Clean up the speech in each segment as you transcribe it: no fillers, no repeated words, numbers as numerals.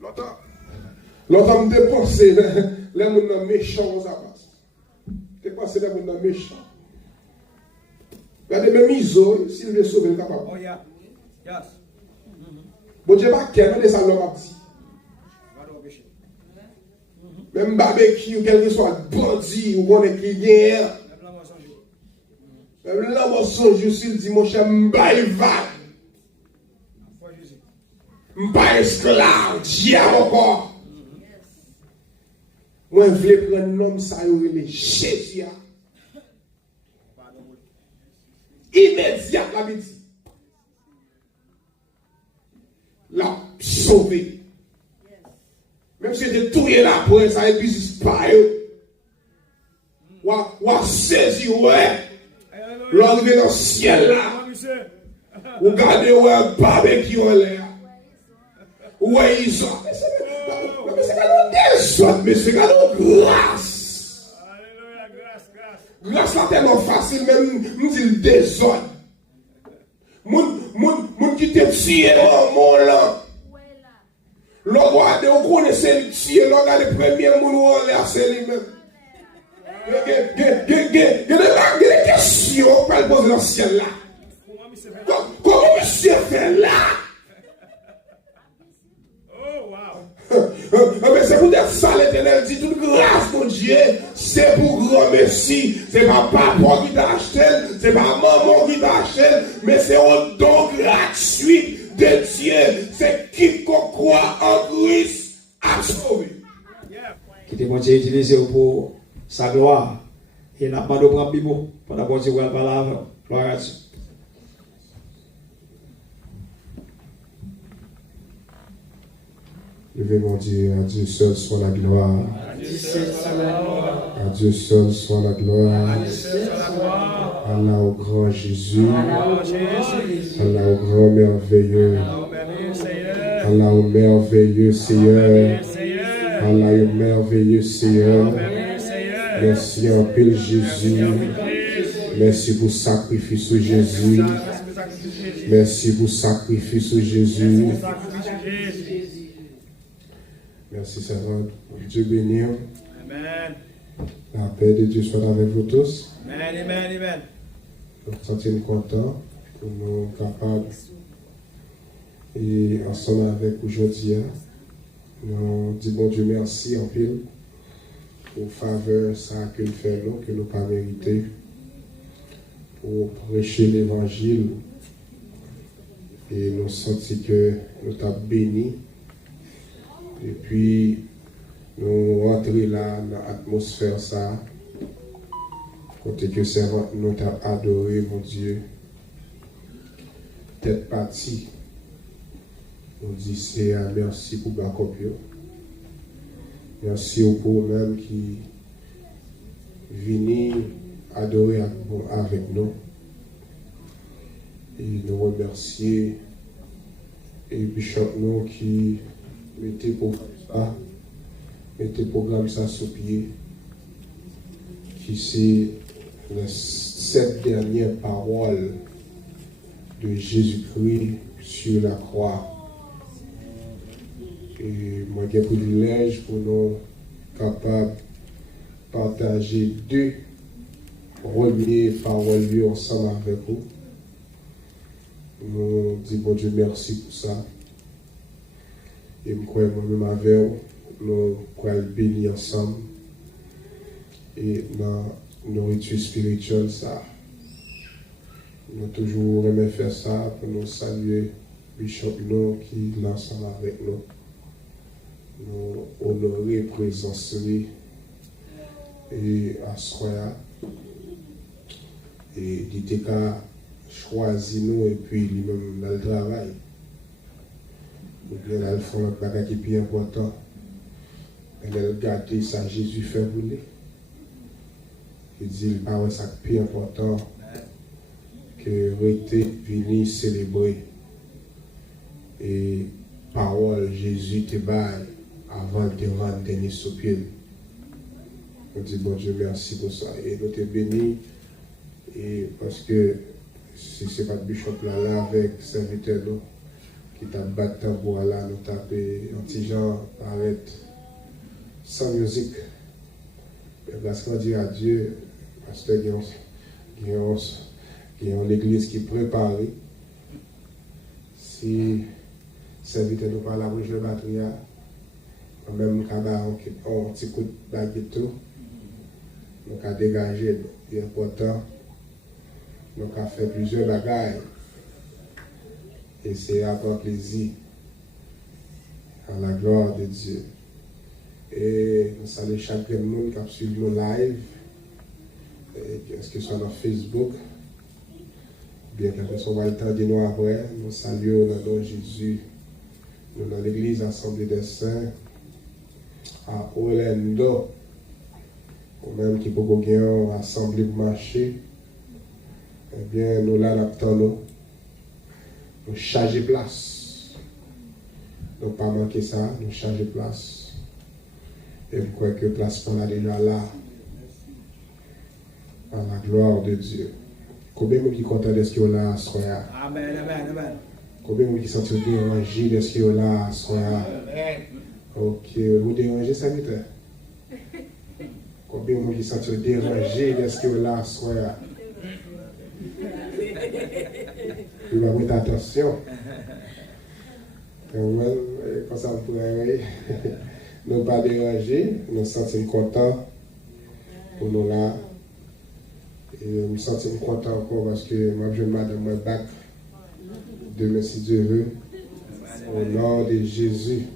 L'autre me dépensé, les gens méchants aux abbas. Dépensé les gens méchants. Regardez, même Iso, s'il veut sauver le capable. Oh, yeah. Yes. Bon Dieu, pas qu'elle, mais ça l'homme a dit. Même barbecue, ou quel que soit le bandit, ou qu'on est qui gagne. Même l'homme au songe, s'il dit, mon cher, m'baille vague. M'baille esclave, diable encore. Moi, je voulais prendre un homme, ça y est, Jésus. Immédiat, la vie. La sauver. Même si c'était tout là pour ça, et puis c'est pas eux. Ou saisi, ouais. L'arrivée dans le ciel là. Ou garder, ouais, barbecue en l'air. Ouais, ils sont. Mais c'est pas des mais c'est pas de grâce. Alléluia, grâce. Grâce là tellement facile, même nous dit le désordre. Moun qui te tire dans mon là. L'on regarde, on connaît le tire, l'on regarde le premier moun où on l'a, c'est lui-même. Il y a des questions qu'on peut poser dans le ciel là. Comment monsieur fait là? Oh, wow. Mais c'est pour être ça, l'Éternel dit toute grâce, mon Dieu, c'est pour grand merci. C'est pas papa qui t'a acheté, c'est pas maman qui t'a acheté, mais c'est un don gratuit de Dieu. C'est quiconque croit en Christ a sauvé. Qui te bon Dieu utilisé pour sa gloire. Et n'a pas de prendre Bible pour la bonne Dieu la parole. Gloire à Dieu. Levez-moi Dieu, à Dieu seul soit la gloire. À Dieu seul soit la gloire. Allah au grand Jésus. Allah au grand merveilleux. Allah au merveilleux Seigneur. Allah au merveilleux Seigneur. Merci en pile Jésus. Merci pour le sacrifice de Jésus. Merci pour le sacrifice de Jésus. Merci Seigneur. Dieu bénisse. Amen. La paix de Dieu soit avec vous tous. Amen. Nous nous sentons contents pour nous capables et ensemble avec aujourd'hui, nous disons bon Dieu merci en pile pour faveur ça que nous faisons, que nous pas mérité, pour prêcher l'évangile et nous sentons que nous t'avons béni. Et puis, nous rentrons là dans l'atmosphère ça. Côté que servant nous t'a adoré, mon Dieu. Tête partie. On dit c'est un merci pour Bacopio. Merci pour vous-même qui venez adorer avec nous. Et nous remercier et Bishop nous qui mettez programme ça sous pied, qui c'est les 7 dernières paroles de Jésus-Christ sur la croix. Et moi j'ai le privilège pour nous capables de partager 2 premières paroles ensemble avec vous. Nous disons bon Dieu merci pour ça. Et je crois moi-même avec vous, nous croyons bénir ensemble. Et dans la nourriture spirituelle, ça, nous toujours aimé faire ça pour nous saluer Bishop nous qui est ensemble avec nous. Nous honorer la présence de et à Soya. Et il a choisi nous et puis lui-même dans le travail. Ou bien elle fait un bagage qui est plus important. Elle regarde ça Jésus fait rouler. Il dit il parle ça plus important que rester venir célébrer. Et parole Jésus te baille avant de rendre dernier soupir. On dit bon Dieu merci pour ça. Et nous te bénis. Et parce que si ce n'est pas le bishop là avec serviteur nous qui t'a battu pour là, nous taper un petit genre, arrête, sans musique. Parce qu'on dit à Dieu, pasteur, il y a l'église qui prépare. Si serviteur nous parle à bouger la batterie, même quand on a un petit coup de baguette, nous avons dégagé, c'est important, nous avons fait plusieurs bagailles. Et c'est à ton plaisir, à la gloire de Dieu. Et nous saluons chaque monde qui a suivi nos lives, est-ce que ce soit dans Facebook, bien que ce soit le temps de nous après, nous saluons le nom de Jésus, nous dans l'église Assemblée des Saints, à Orlando, ou même qui peut gagner assemblée pour marcher, eh bien nous là nous charger place. Donc pas manquer ça, nous charger place. Et vous croyez que place pour là déjà là. À la gloire de Dieu. Combien de gens qui sont contents de ce qu'il y a là à soir? Amen, amen, amen. Combien de gens qui sont dérangés de ce qu'il y a là à soir? Amen. Ok, vous dérangez ça vite? Combien de gens qui sont dérangés de ce qu'il y a là à soir? Il va mettre attention. Comme ça, vous pourrez ne pas déranger, nous sentir contents pour nous là. Et nous sentir contents encore parce que moi, je m'adore mon bac. Demain, si Dieu veut, au nom de Jésus.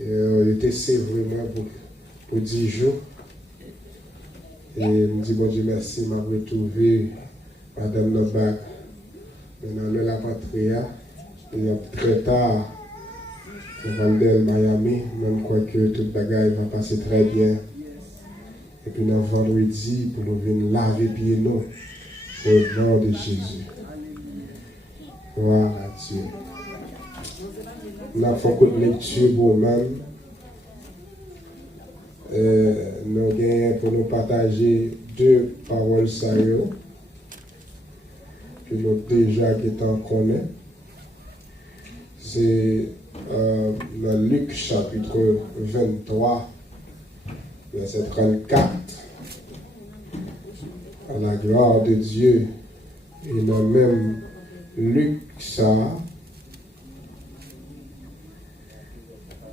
Et il était vraiment pour 10 jours. Et je me dis, bon Dieu, merci, m'a retrouvé Madame Nobac. Maintenant, la patrie, il y a très tard, au Valdel, Miami, même quoi que toute bagaille va passer très bien. Et puis, dans vendredi, pour nous venir laver pieds nous, au nom de Jésus. Voilà, Dieu. Nous avons fait une lecture pour nous-mêmes. Nous avons pour nous partager 2 paroles sérieuses que nous déjà qui t'en connaissons. C'est dans Luc chapitre 23, verset 34. À la gloire de Dieu. Et dans même Luc ça.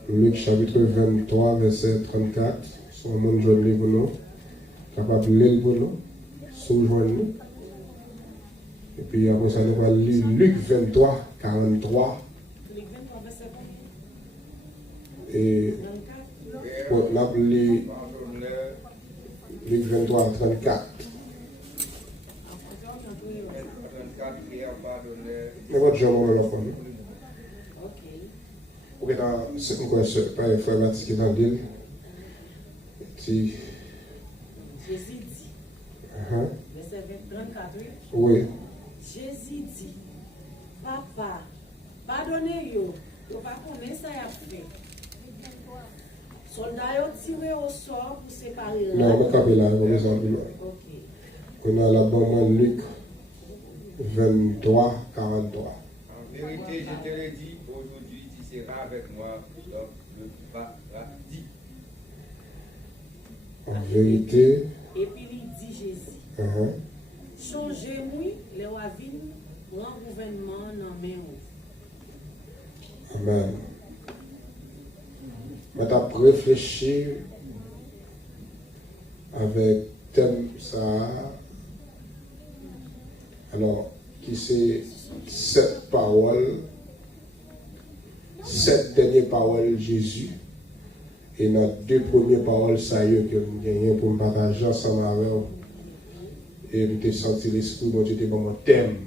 Luc chapitre 23, verset 34. C'est un monde joli pour nous. Capable de lire pour nous. Sous-joindre. Et puis après ça, nous allons lire Luc 23, 43. Luc 23, verset 20. Et on a lu Luc 23, 34. Mais votre jambe, on l'a fait. Ok, c'est quoi ce pas les frères Baptiste qui est dans l'île. Jésus dit, verset 34, oui. Jésus dit, Papa, pardonnez-yo, vous ne connaissez pas ça y a fait. Soldats ont tiré au sort pour séparer. Non, on va caper là, on va Ok. on a la bonne Luc 23, 43. En vérité, je te le dis, aujourd'hui, tu seras avec moi dans le paradis. En vérité, Et puis il dit Jésus, changez-moi les wavines pour un gouvernement dans mes mains. amen. Maintenant, réfléchir avec thème ça. Alors, qui c'est 7 paroles, 7 dernières paroles de Jésus. Et nos 2 premières paroles, ça y est, que nous gagnons pour me partager ensemble avec vous. Et nous avons senti l'esprit, bon Dieu, c'était mon thème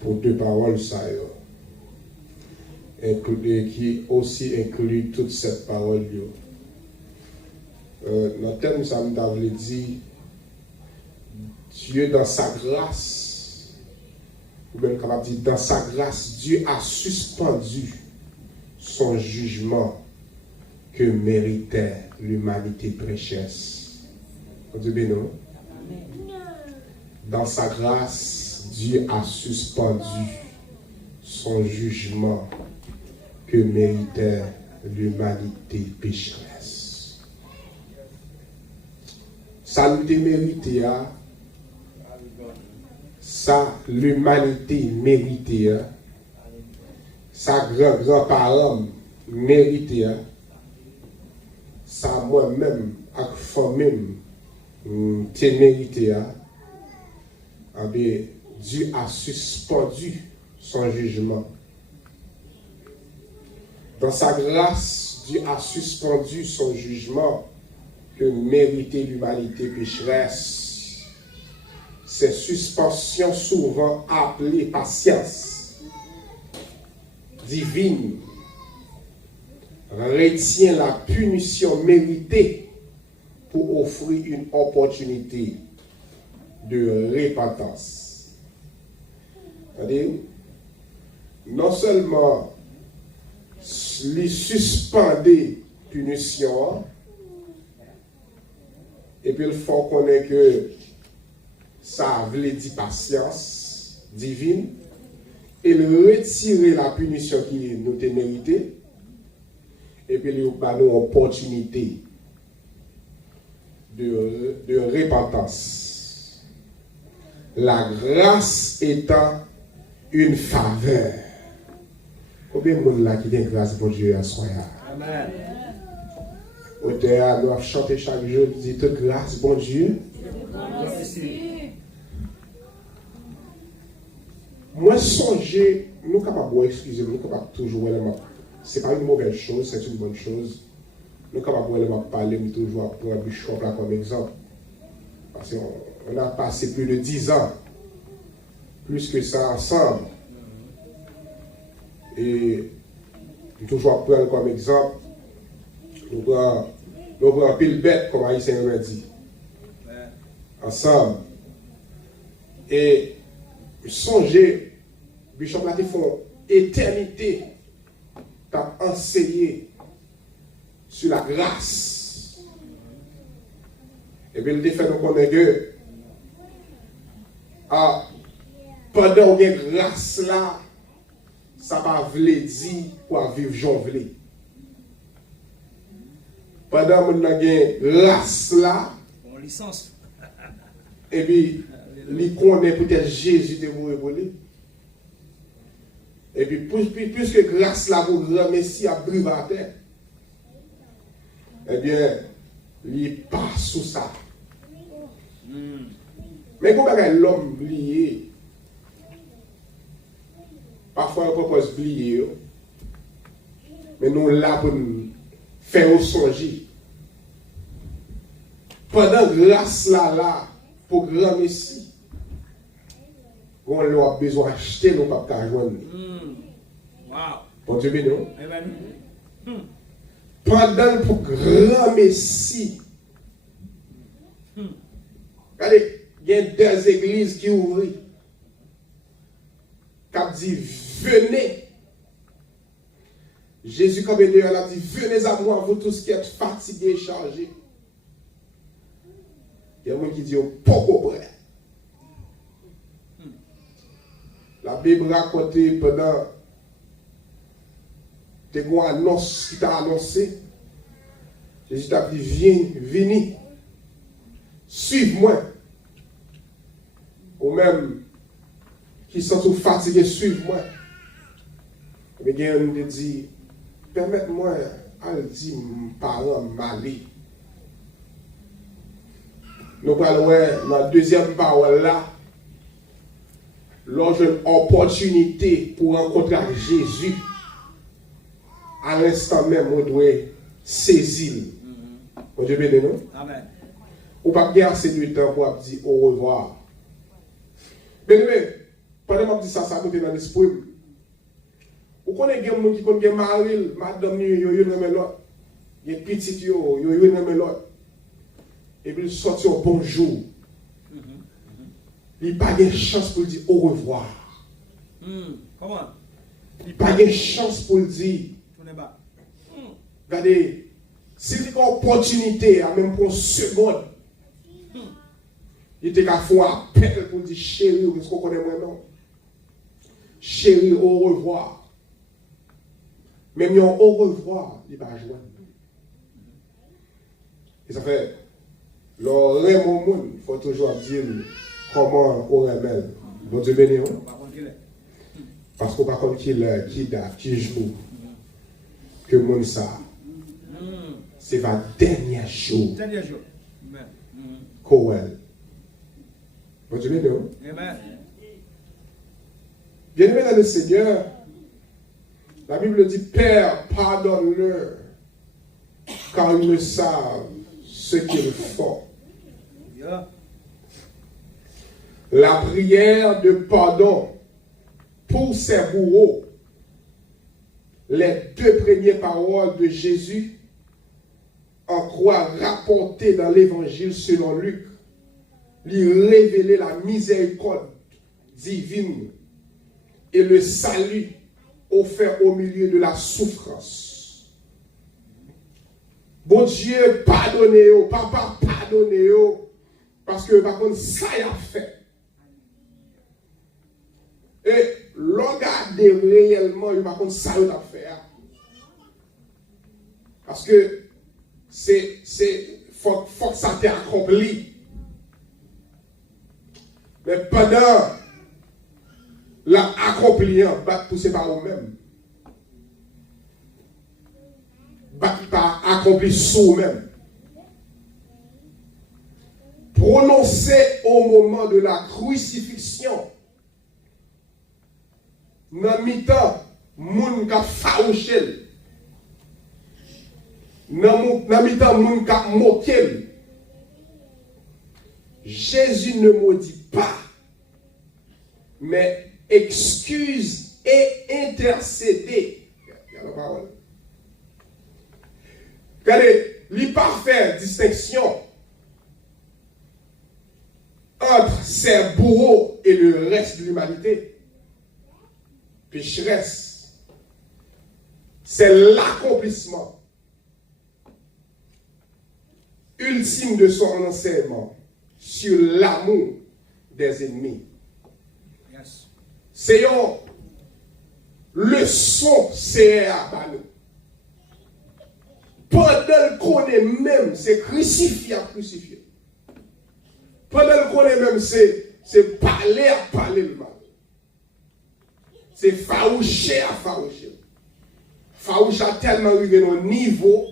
pour 2 paroles, ça y est. Qui aussi inclut toutes ces paroles. Notre thème, ça nous a dit Dieu dans sa grâce, ou même capable de dire dans sa grâce, Dieu a suspendu son jugement que méritait l'humanité pécheresse. Dieu bénisse. Dans sa grâce, Dieu a suspendu son jugement que méritait l'humanité pécheresse. Ça nous mérité, ça l'humanité méritait, ça grand-parents mérité, ça moi-même avec famille t'es mérité, Dieu a suspendu son jugement. Dans sa grâce, Dieu a suspendu son jugement que méritait l'humanité pécheresse. Ces suspensions souvent appelées patience divine retient la punition méritée pour offrir une opportunité de repentance. C'est-à-dire, non seulement les suspender punition, et puis il faut connaître que ça veut dire patience divine, et retirer la punition qui nous a méritée, et puis il y a une opportunité de repentance. La grâce étant une faveur. Combien de monde là qui a grâce pour Dieu à soi? Amen. Auteur, nous avons chanté chaque jour, dit toute grâce, bon Dieu. Moi, songer, nous sommes capables, excusez-moi, nous sommes capables toujours, ce n'est pas une mauvaise chose, c'est une bonne chose. Nous sommes capables de parler, mais toujours prendre Bishop là comme exemple. Parce qu'on a passé plus de 10 ans, plus que ça ensemble. Et toujours prendre comme exemple, nous prenons pile bête, comme Haïtien nous dit. Ensemble. Et songez, Bishop là, ils font éternité, t'as enseigné sur la grâce. Et bien, le défait nous connaît que pendant une grâce là, ça va vouloir dire pour vivre j'en voulais. Pendant qu'on a une grâce là, On licence. et puis, il connaît peut-être Jésus de vous évoluer. Et puis, puisque grâce là, vous grand Messie a brûlé à terre, eh bien, il passe sous ça. Mais quand l'homme lié, parfois on propose oublier, mais nous là pour nous faire songer. Pendant grâce là, pour grand Messie, on a besoin d'acheter nos papas joindre. Wow. Bon Dieu béni. Amen. Pendant pour grand Messie, regardez, il y a deux églises qui ouvrent. Qui a dit venez. Jésus, comme il a dit venez à moi, vous tous qui êtes fatigués et chargés. Il y a des gens qui disent pourquoi prêt. La Bible raconte pendant des annonces qui t'a annoncé. Jésus t'a dit viens, venez, suive-moi. Ou même qui sont fatigués, suive-moi. Mais il y a un qui dit permettez-moi à dire mes parents m'aller. Nous parlons dans la deuxième parole là. Lorsque j'ai une opportunité pour rencontrer Jésus, à l'instant même, on doit saisir. Bon Dieu béni nous. Amen. Ou pas bien assez de temps pour dire au revoir. Bien aimé, pendant que je dis ça, ça monte dans l'esprit. Vous connaissez des gens qui connaissent Marie, madame, yo remet l'autre. Il y a petit yo remet l'autre. Et puis il sortit au bonjour. Il n'a pas de chance pour dire au revoir. Comment? Il n'a pas de chance pour dire. Regardez, s'il y a une opportunité, même pour une seconde, il était qu'à faire un appel pour dire chérie, est-ce qu'on connaît moi non? chérie, au revoir. Même yon au revoir, il va joindre. Et ça fait, le Raymond Moun, il faut toujours dire comment on remet. Bon Dieu béni. Parce qu'on ne sait pas qui date, qui joue, que mon ça. C'est la dernière jour. Dernier jour. Coel. Bon Dieu béni. Amen. Bien-aimé dans le Seigneur, la Bible dit, Père, pardonne-leur, car ils ne savent ce qu'ils font. Yeah. La prière de pardon pour ses bourreaux, les 2 premières paroles de Jésus en croix rapportées dans l'évangile selon Luc, lui révéler la miséricorde divine et le salut offert au milieu de la souffrance. Bon Dieu, pardonnez-vous, papa, pardonnez-vous, parce que par contre, ça y a fait. Et regardez réellement, par contre, ça y a fait. Parce que faut que ça t'ait accompli. Mais pendant l'accomplissement, pas pousser par vous-même. Pas accompli sur vous-même. Prononcé au moment de la crucifixion. Dans mi-temps, moun ka farouché. Dans mi-temps, moun ka moqué. Jésus ne maudit pas, mais excuse et intercéder. Il y a la parole. Regardez, il n'y a pas faire distinction entre ses bourreaux et le reste de l'humanité. Pécheresse. C'est l'accomplissement ultime de son enseignement sur l'amour des ennemis. Yes. C'est une leçon c'est à nous. Pendant qu'on est même, c'est crucifié. Pendant qu'on est même, c'est parler à parler le mal. C'est faroucher à faroucher. Faroucher a tellement arrivé au niveau.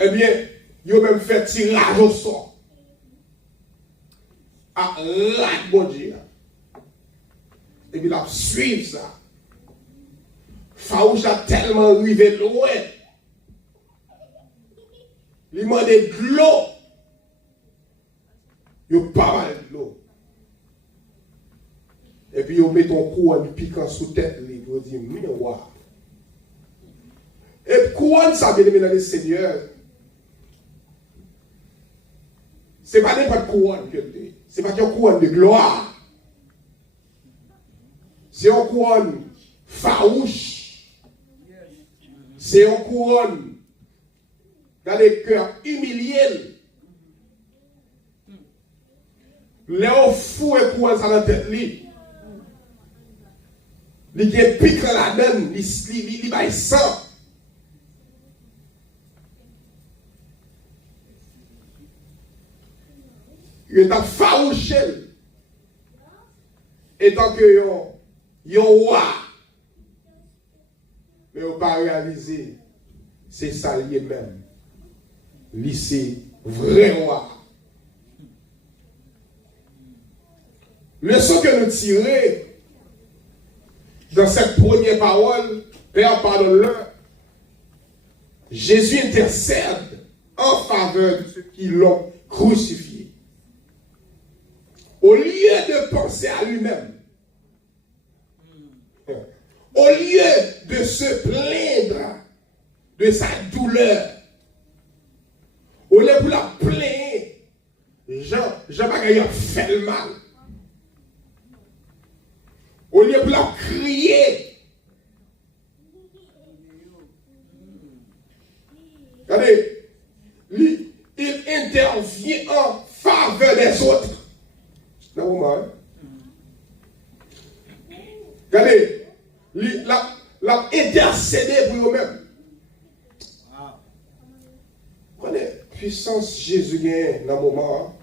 Eh bien, ils ont même fait tirage au sort. À la bon Dieu. Et puis, ils ont suivi ça. Farouche a tellement arrivé loin. Il m'a dit de l'eau. Il n'y a pas mal de l'eau. Et puis, il met ton couronne piquant sous tête. Il dit, miroir. Et couronne, ça bien aimé dans le Seigneur. Ce n'est pas n'importe couronne que c'est. Ce n'est pas une couronne de gloire. C'est une couronne farouche. C'est une couronne dans les cœurs humiliés. Léo fou et couronne ça dans la tête. Il est pique la donne, il va sang. Il est farouché. Et tant que yon roi, mais on pas réaliser, c'est ça lui-même. Lui, c'est vrai roi. Leçon que nous tirons dans cette première parole, Père, pardonne-leur. Jésus intercède en faveur de ceux qui l'ont crucifié. Au lieu de penser à lui-même, au lieu de se plaindre de sa douleur, au lieu de la plaindre, Jean-Baptiste fait le mal. Au lieu de la crier, regardez, il intervient en faveur des autres. Regardez, l'a intercédé pour eux-mêmes. Connaissez puissance Jésus gagne dans le moment.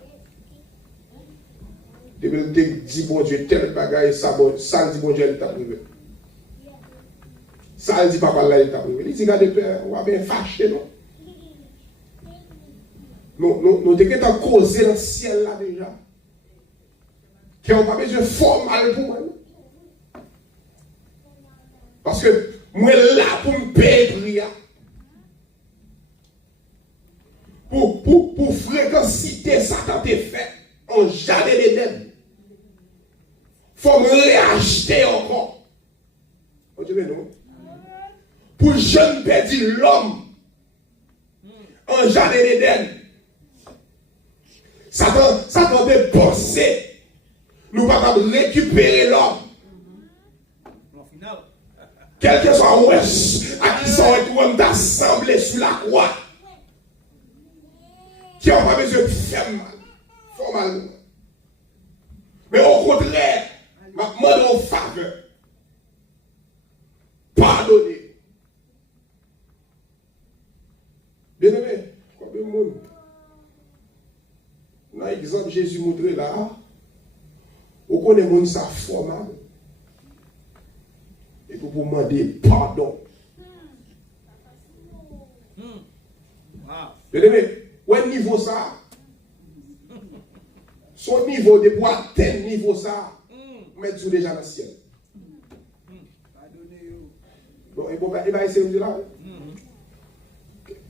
Il dit bon Dieu, tel bagaille, ça dit bon Dieu, il t'a privé. Ça dit papa là, il t'a privé. Il dit, regardez, père, on va bien fâcher, non? Nous devons causer dans le ciel là déjà. Qui n'ont pas besoin de formal pour moi. Parce que moi là pour me payer prière. Pour fréquenter Satan t'es fait en jardin d'Éden. Faut me réacheter encore. Vous dites non? Pour jeune perdu l'homme en jardin d'Éden. Satan veut penser. Nous ne pouvons pas récupérer l'homme. Quel que soit l'ouest à qui sont d'assemblée sur la croix. Qui n'ont pas besoin de faire mal. Formalement. Mais au contraire, ma demande en faveur. Pardonnez. Bien aimé, combien de monde? Dans l'exemple Jésus montré là, on connaît monde ça formal. Et pour vous demander pardon. Bien aimé, où est le niveau ça? Son niveau de pour atteindre niveau ça, mettre déjà dans le ciel. Bon, il va essayer de dire là.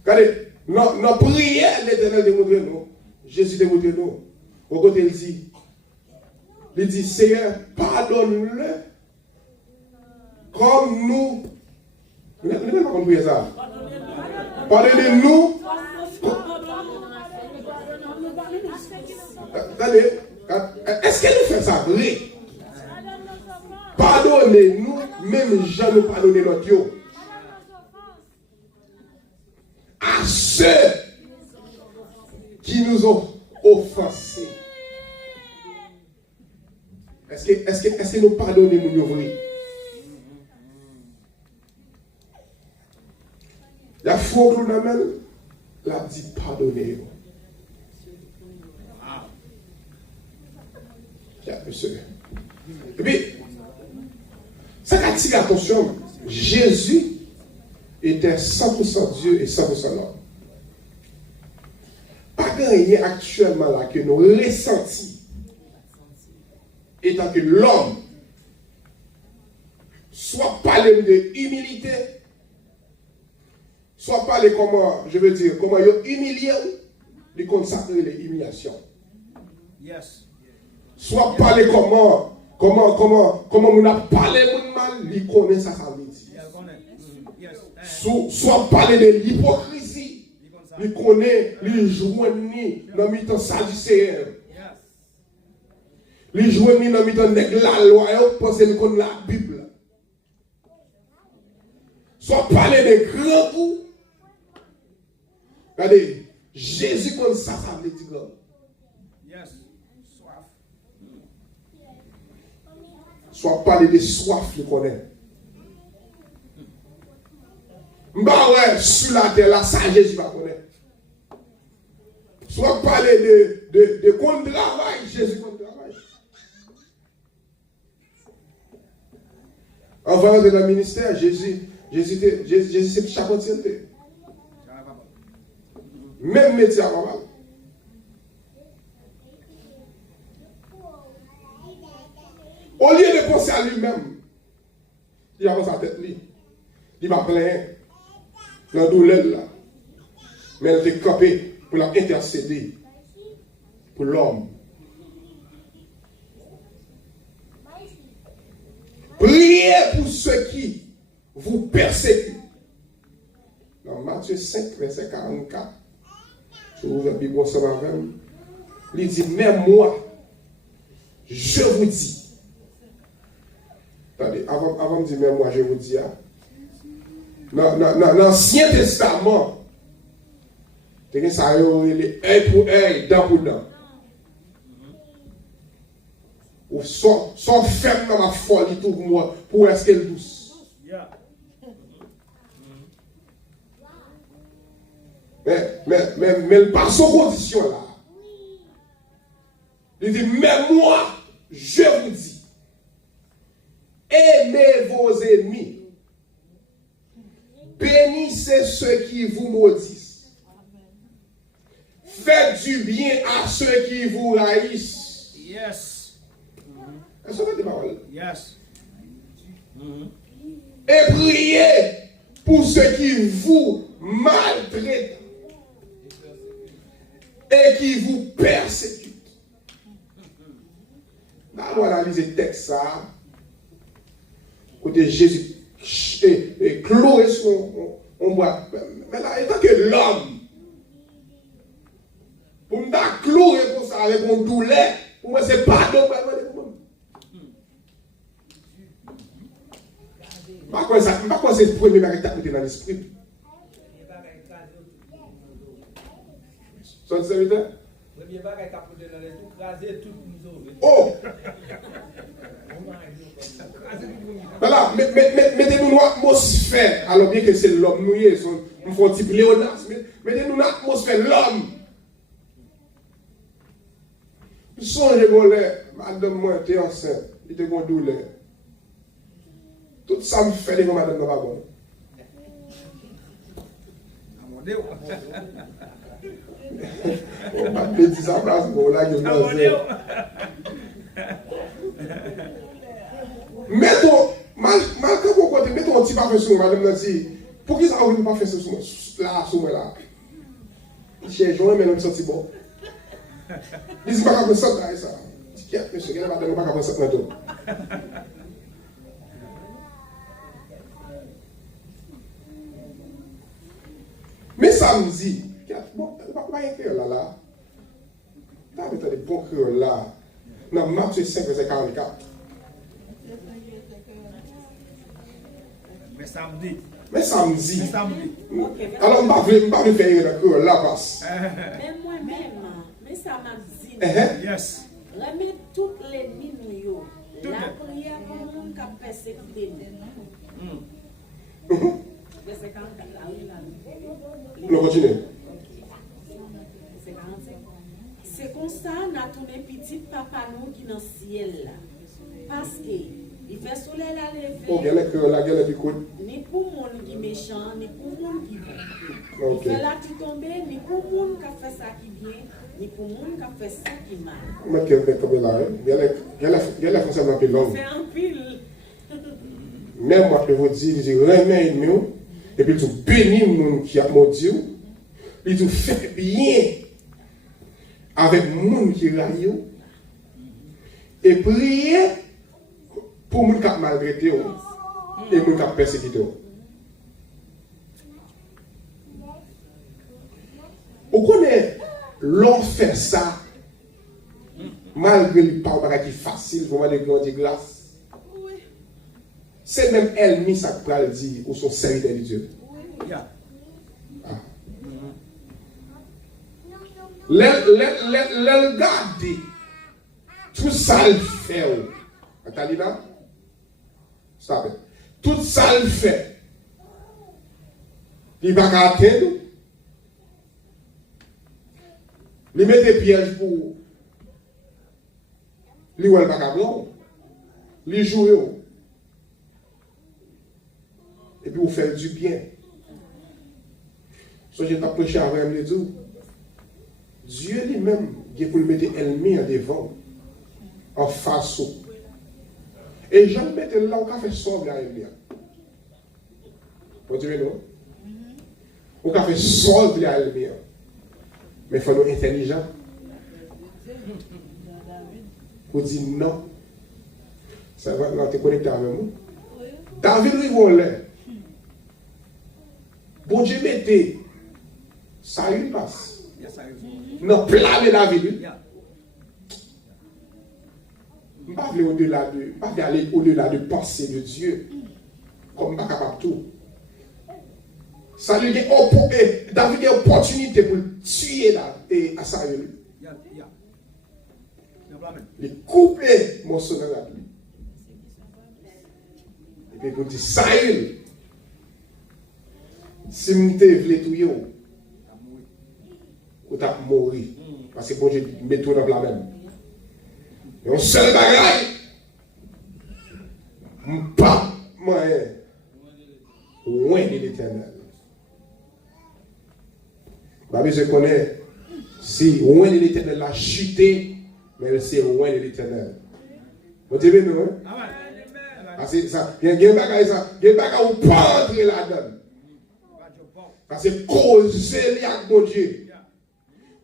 Regardez, notre prière, l'Éternel démontre nous. Jésus démontre nous. Au côté, il dit, Seigneur, pardonne-le comme nous. Vous n'avez pas compris ça? Pardonnez-nous. Attendez, est-ce qu'elle fait ça vrai? Pardonnez-nous, même jamais pardonner notre Dieu. À ceux qui nous ont offensés. Est-ce que nous pardonnons nous vrai? La foi que nous avons, l'a dit pardonnez. Et puis, ça attire l'attention. Jésus était 100% Dieu et 100% l'homme. Pas rien actuellement là que nous ressentons étant que l'homme soit parler de humilité, soit parler comment, je veux dire, comment il humilié, il consacrer les humiliations. Yes. Soit parler comment on a parlé de mal, il connaît ça veut dire. Soit parler de l'hypocrisie, il connaît, il joignit dans le temps sadducéen. Il joignit dans le temps de la loi, il pense qu'il connaît la Bible. Soit parler de grands coups. Regardez, Jésus connaît ça veut dire. Soit parler de soif, je connais. Bah ouais, sur la terre, là, ça, Jésus va connaître. Soit parler de qu'on travail, Jésus qu'on travaille. Avant de dans le ministère, Jésus c'est charpentier. Même métier avant. Au lieu de penser à lui-même, il a pensé à la tête. Il va plaindre dans la douleur là. Mais il était campé pour l'intercéder pour l'homme. Priez pour ceux qui vous persécutent. Dans Matthieu 5, verset 44, je vous ouvre la Bible ensemble avec vous. Il dit, même moi, je vous dis. Attendez, avant de dire même moi, je vous dis, dans l'Ancien Testament, ça a eu œil pour œil, dent pour dent. Ou Sans ferme dans ma folie tout pour moi, pour est-ce qu'elle douce. Yeah. Mais par son condition là, il dit, mais moi, je vous dis, aimez vos ennemis, bénissez ceux qui vous maudissent, faites du bien à ceux qui vous haïssent. Yes. Est-ce que vous avez des paroles? Yes. Et priez pour ceux qui vous maltraitent et qui vous persécutent. Là, on analyse le texte ça. Côté Jésus est cloué sur on boit. Mais là, étant que l'homme, pour me dire cloué pour ça avec mon douleur, pour moi, c'est pas donc. Pas quoi c'est le premier bagage qui est dans l'esprit. Ça c'est ça. Oh! Voilà, mettez-nous une atmosphère. Alors bien que c'est l'homme, nous faut un type Léonas, mettez-nous une atmosphère, l'homme. Songez, madame, moi, t'es enceinte, il te bon douleur. Tout ça me fait des madame, non pas bon. On va te dire ça, bon, là, je vais mettons, mettons un petit parfum sur moi, madame Nancy. Pour qui ça a voulu pas faire ça sur moi? Là, sur moi, là. J'ai joué, mais je me sens bon. Dis pas qu'à ça, ça. Dis, monsieur, il n'y a pas qu'à ça, maintenant. Mais samedi, bon, pas écrire là. T'as mis des bons cœurs là. Dans Matthieu 5, verset 44. Mais samedi. Alors, je ne vais pas faire le cœur là, parce. Mais moi-même, mais ça m'a dit. Yes. Remets toutes les mines, la prière pour le monde qui a persécuté. Verset 44, là, oui, On continue. C'est comme ça, on a tourné petit papa nous qui est dans le ciel là. Parce que il fait soleil à lever. Oh, il y a le cœur là, il y a le picot. Ni pour le monde qui est méchant, ni pour le monde qui est bon. Ok. Il fait là qui tombe, ni pour le monde qui a fait ça qui bien, ni pour le monde qui a fait ça qui mal. Mais quel est comme là, il y a la française dans le langue. C'est un pile. Même moi, je vous dis, il dit, remets nous, et puis tu bénis le monde qui a maudit, et tu fais bien avec le monde qui raille, et prier pour le monde qui a maltraité, et le monde qui a persécuté. Vous connaissez, l'on fait ça, malgré le pas qui est facile, pour moi, les grands de grâce. C'est même elle ça qui peut dire ou son serviteur de Dieu. Le garder tout ça le fait. Catalina, ça fait. Tout ça le fait. Il va pas atteindre. Il met des pièges pour. Il ne va pas blanc. Il joue. Et puis vous faites du bien. So, je n'ai pas prêché avec les deux. Dieu lui-même, il peut le mettre ennemi en devant, en face. Et je le mets là où il fait sombre à Elia. Vous dites non? Où il fait sombre à Elia. Mais il faut être intelligent. Vous dites non. Ça va, là, tu es connecté avec moi. David lui volait. Bon Dieu mettez, ça lui passe. Non, plat de David. Je ne vais pas aller au-delà de pensée de Dieu. Comme pas capable de tout. Ça lui dit, David a une opportunité pour tuer Saül. Il coupe les morceaux dans la pluie. Et puis pour dire, ça y est, si vous voulez tout, vous allez mourir. Parce que bon Dieu met tout dans la même. Et on seul bagaille, pas moyen, loin de l'éternel. Je connais, si loin de l'éternel a chuté, mais c'est loin de l'éternel. Vous dites, non? Parce que ça, il y a des bagages où pas entrer là-dedans. Parce que causer les avec mon Dieu.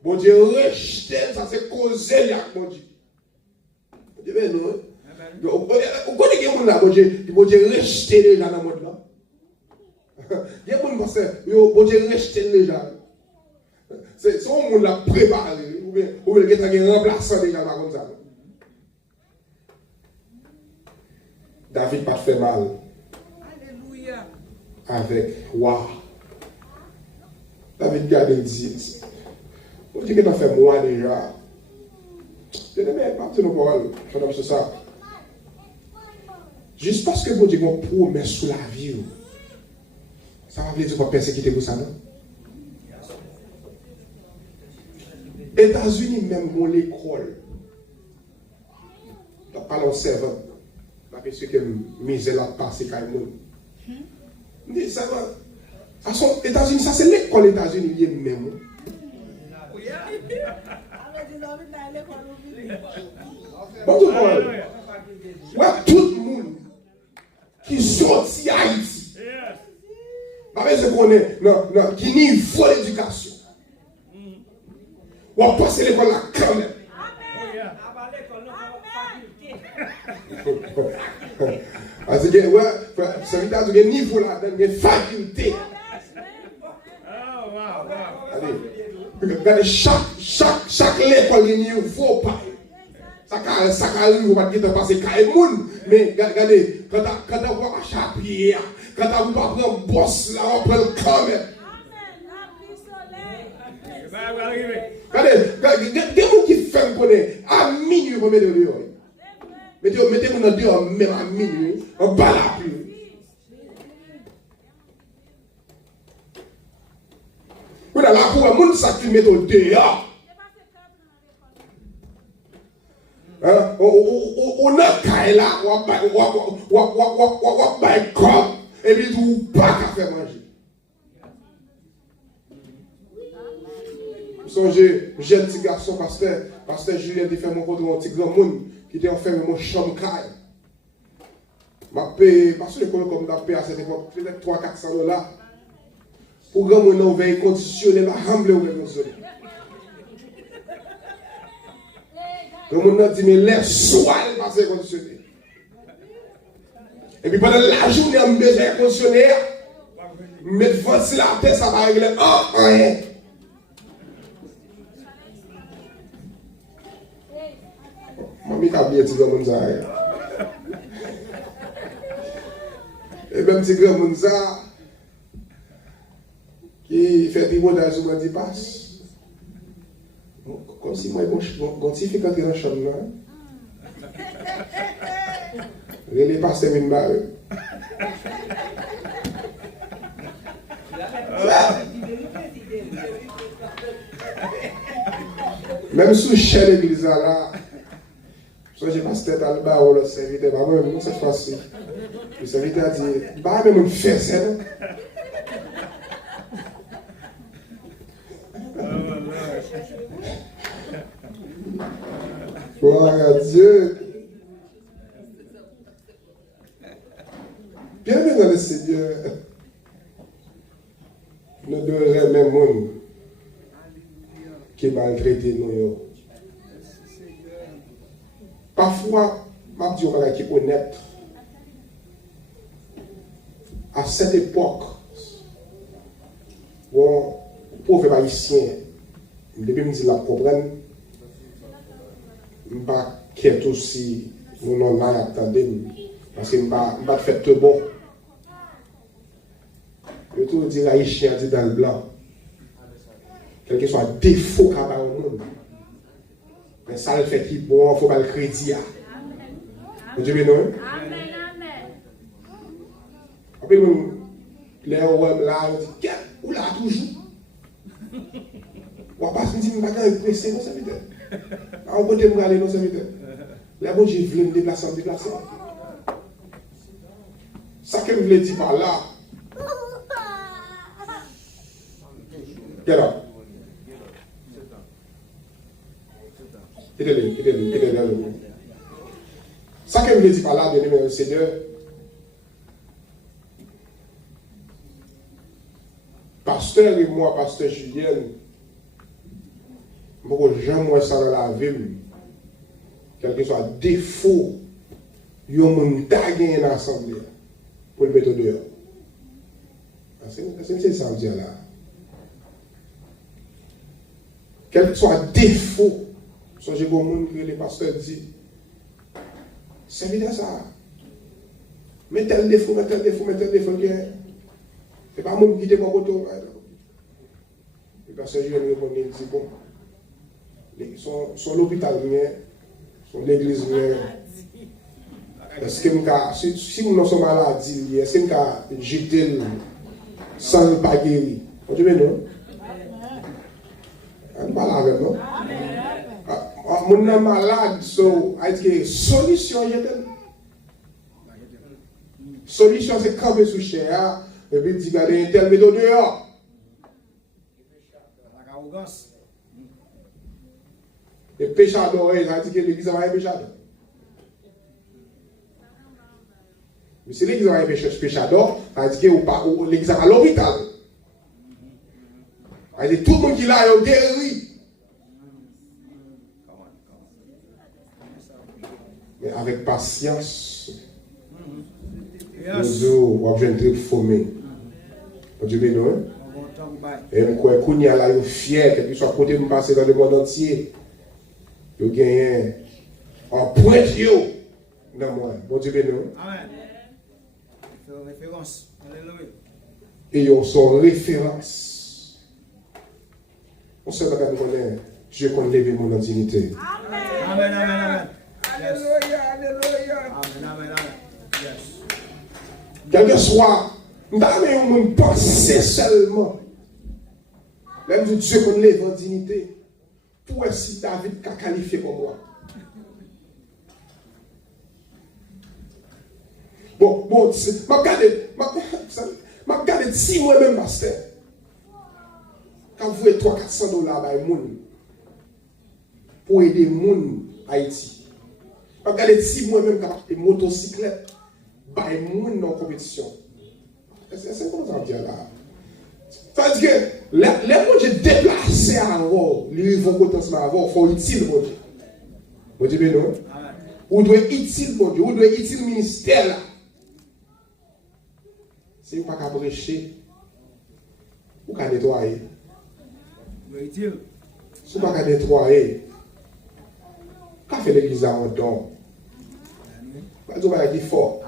Bon Dieu rejeter, ça c'est causer les avec mon Dieu. Vous dites, non? Vous connaissez qui est là, bon Dieu rejeter les gens dans le monde là? Il y a des gens qui pensent, bon Dieu rejeter les gens. C'est son monde l'a préparé, ou bien il y a un remplaçant déjà comme ça. David pas fait mal. Alléluia. Avec roi. David garde et dit, on dit que tu as fait moi déjà. Je ne mets pas de nos paroles, c'est ça. Juste parce que vous dites qu'on promet sous la vie, ça va dire qu'on va persécuter pour ça, non? États-Unis, même dans l'école, tu parles au servant, parce que misère la passe, c'est quand même. Ça va. De toute façon, États-Unis, ça c'est l'école États-Unis, il est même. Bon, tout le monde qui sortit à Haïti, parce que qu'on est, non, qui niveau d'éducation. On va passer l'école là quand même. Parce que, ça veut dire que le niveau là, il y a faculté. Regardez, chaque l'école, il y a un niveau pas. Ça arrive, on va dire passer quand même. Mais regardez, quand on va chapier, quand on va prendre un boss là, on prend quand même. Regardez, des gens qui font connaître à minuit, vous mettez dehors. Mettez-vous dans dehors même à minuit, on bat la pluie. Vous avez la cour, le monde qui met au dehors. On a caille là, on va comme, et puis vous pas qu'à faire manger. Songez, jeune petit garçon, pasteur Julien, qui fait mon côté, mon petit grand monde, qui était enfermé dans mon chambre caille. Ma paye, parce que l'école comme la paye à cette époque, peut-être $300-400. Pour grand monde, on veille conditionner la hamble ou même zone. Le monde a dit, mais l'air soit passé conditionné. Et puis pendant la journée, on met l'air conditionné, mettre ventilateur, ça va régler rien. Mamie a bien dit grand monde ça. Et même si grand monde ça qui fait des mots dans le monde, il passe. Comme si moi, quand il fait entrer dans la chambre là, les pasteurs viennent barrer. Même sous chaîne l'église là, soit j'ai pasteur dans le bar ou le serviteur, bah moi même cette fois-ci, le serviteur a dit, bah même on fait ça. Gloire à Dieu. Bienvenue dans le Seigneur. Nous devons même monde qui maltraite nous. Parfois, ma Dieu qui est honnête. À cette époque, bon, pauvre haïtien, depuis que je la comprends, je ne vais pas quitter aussi mon nom là, attendez, parce que je ne vais pas faire tout bon. Je vais tout dire haïtien dit dans le blanc. Quel que soit le défaut qu'il y a au monde. Mais ça le fait qui bon, il ne faut pas le crédit. Vous Dieu béni. Amen, amen. Après, les hommes là, on dit, où là toujours? On passe, on dit, je ne vais pas pressé, non, ça veut dire. On peut me aller, non, ça veut dire. Là, bon, j'ai voulu me déplacer. Ça que je voulais dire par là. Get up. Aidez-le. Ça que je voulais dire par là, bien-aimé le Seigneur. Pasteur et moi, pasteur Julien, je ne jamais ça dans la vie. Quel que soit défaut, il y a un tagué dans l'assemblée pour le mettre dehors. C'est ça que je veux dire là. Quel que soit défaut, j'ai beau monde que les pasteurs disent, c'est évident ça. Mais tel défaut, c'est pas mon qui te pas côté. Le pasteur Julien répond, il dit, bon, son l'hôpital, son l'église, est-ce que si nous sommes malades, est-ce que nous jeter sans ne pas guérir? Tu veux non? On parle avec nous. Mon est malade, solution, solution, c'est camper sous chair, et puis dire, regardez, un tel méthode dehors. Les péchadors, ils ont dit que l'église va être péchador. Mais si l'église va être péchador, ça veut dire que l'église va à l'hôpital. Ça veut dire que tout le monde qui est là est guéri. Mais avec patience, nous avons un truc formé. Dieu béni. Et je crois qu'on y a là, fier, que soit côté de passer dans le monde entier. Vous gagnez un point de dans moi. Bon Dieu béni. Amen. Référence. Alléluia. Et ils sont référence. On sait pas nous connaître. Dieu qu'on lève mon dignité. Amen, amen, amen. Alléluia. Amen. Yes. Quel que soit, nous devons penser seulement. Même Dieu qu'on lève en dignité. Tout est si David qu'a qualifié pour moi. Bon, je regarde si moi-même, pasteur, quand vous avez $300-400 par moun pour aider les gens à Haïti. Je regarde si moi-même, quand des motocyclettes par les gens dans la compétition. C'est comment ça dire là? Parce que les gens qui sont déplacés avant, les vont potentiellement avant, il faut utile pour Dieu. Vous dites non? Ou doit utile pour Dieu, ou doit utile ministère là. Si vous ne pouvez pas brécher, vous pouvez nettoyer. Si vous ne pouvez pas nettoyer, vous pouvez faire l'église en don. Vous pouvez dire fort.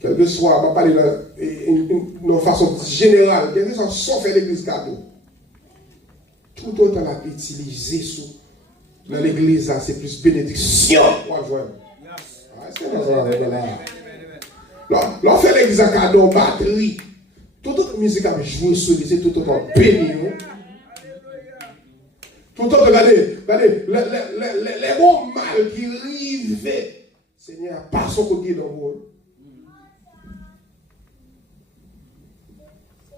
Quel que soit, on va parler de façon générale, quel que soit, sauf faire l'église cadeau. Tout autant la utiliser dans l'église, c'est plus bénédiction pour joindre. L'on fait l'église à cadeau, batterie. Toute autre musique a joué sur lui, c'est tout autant béni. Tout autant, regardez, les bons mal qui arrivent, Seigneur, pas son côté dans vous.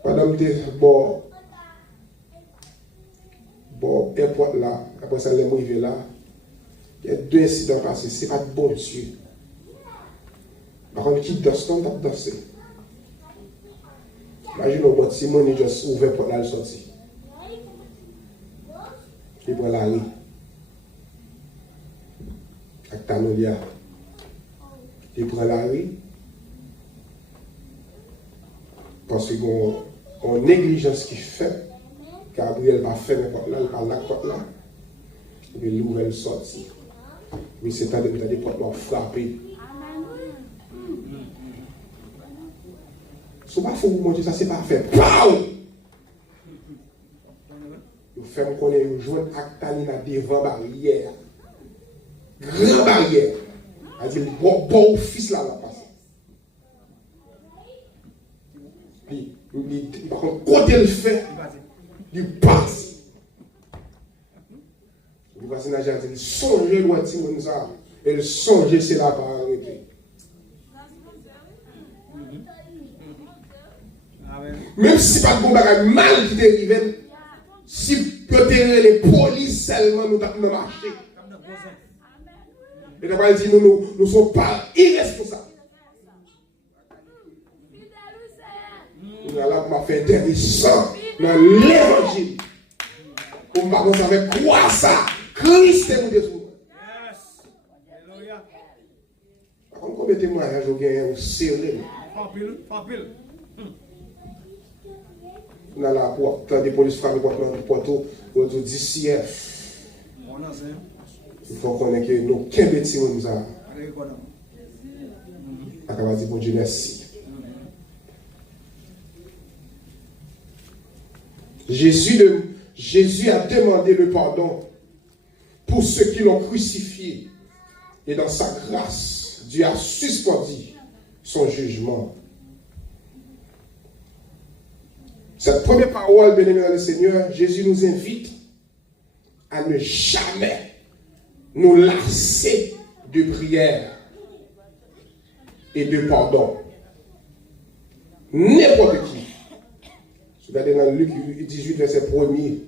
Madame dit, bon, airport là, après ça, les arrivés là, il y a 2 incidents passés, c'est pas de bon Dieu. Par contre, qui danse, on va danser. Imagine au bout, Simon est juste ouvert pour la sortie. Il prend la rue. Avec Tanolia. Il prend la rue. Parce qu'on négligence qui fait. Gabriel va faire n'importe là, il va la porte là. Et puis l'ouvre sortie. Mais c'est temps de des portes frapper. Ce n'est pas faux pour manger, ça c'est pas fait. Pow! Il fait me connaître une joint Actalina devant barrière. Grand barrière. Elle dit, bon fils là, la passe. Par contre, côté le fait, il passe. Il passe dans la jardin, il songe loin de ça. Et le songe, c'est là par arrêter. Même si pas de bon bagage mal qui dérive, si peut-être les polices seulement nous avons marché. Et nous avons dit nous ne sommes pas irresponsables. Nous allons faire intéressant dans l'évangile. Pour ne pas savoir quoi ça. Christ est nous détruit. Par contre, combien de témoignages vous avez serré? Nous allons pour quand des polices frappent le poteau, pour dire d'ici. Il faut connaître que nous, qu'un petit monde nous a. On va dire bon Dieu merci. Jésus a demandé le pardon pour ceux qui l'ont crucifié. Et dans sa grâce, Dieu a suspendu son jugement. Cette première parole, bien-aimés dans le Seigneur, Jésus nous invite à ne jamais nous lasser de prière et de pardon. N'importe qui. Regardez dans Luc 18, verset 1er,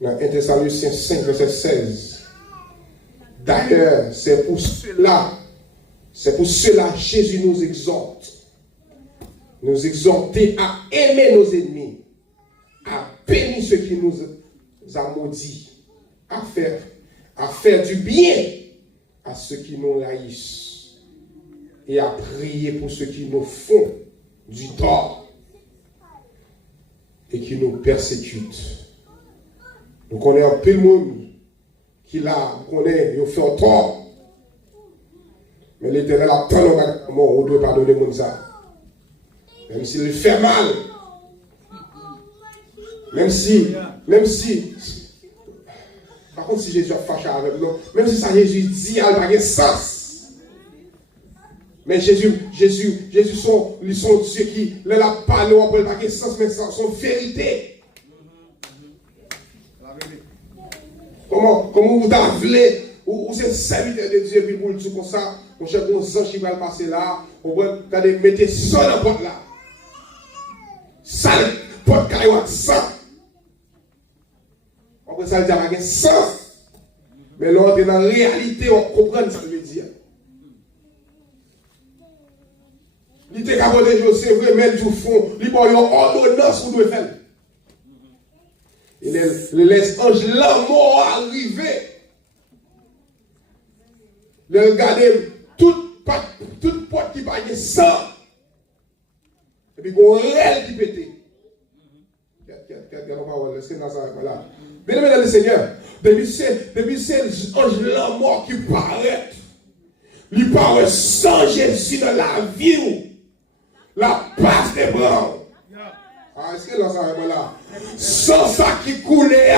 dans 1 Thessaloniciens 5, verset 16. D'ailleurs, c'est pour cela Jésus nous exhorte. Nous exhorter à aimer nos ennemis, à bénir ceux qui nous ont maudits, à faire du bien à ceux qui nous haïssent et à prier pour ceux qui nous font du tort et qui nous persécutent. Nous connaissons un peu le monde qui l'a, nous connaissons, ils font tort. Mais l'Éternel a tant de on doit pardonner le monde ça. Même s'il fait mal. Même si, par contre, si Jésus a fâché avec nous, même si ça Jésus dit, il n'a pas de sens. Mais Jésus, son Dieu qui, l'a parlé, on peut pas de sens, mais son vérité. Comment vous avez, ou c'est serviteur de Dieu, puis pour le tout comme ça, mon cher bon ange qui va le passer là, on va mettre ça dans la porte là. Ça, le porte caillou ça. On peut ça dire avec sens. Mais là, on est dans la réalité, on comprend ce que ça veut dire. Il était capable de dire, c'est vrai, mais du fond, il y a une ordonnance pour nous faire. Il laisse ange la mort arriver. Il regarde toute porte qui va y sang. Et puis, il y a un réel qui pète. Bien-aimé dans le Seigneur, depuis c'est l'ange la mort qui paraît. Il paraît sans Jésus dans la vie. La passe des bras. Est-ce que là, ça va là? Sans ça qui coulait,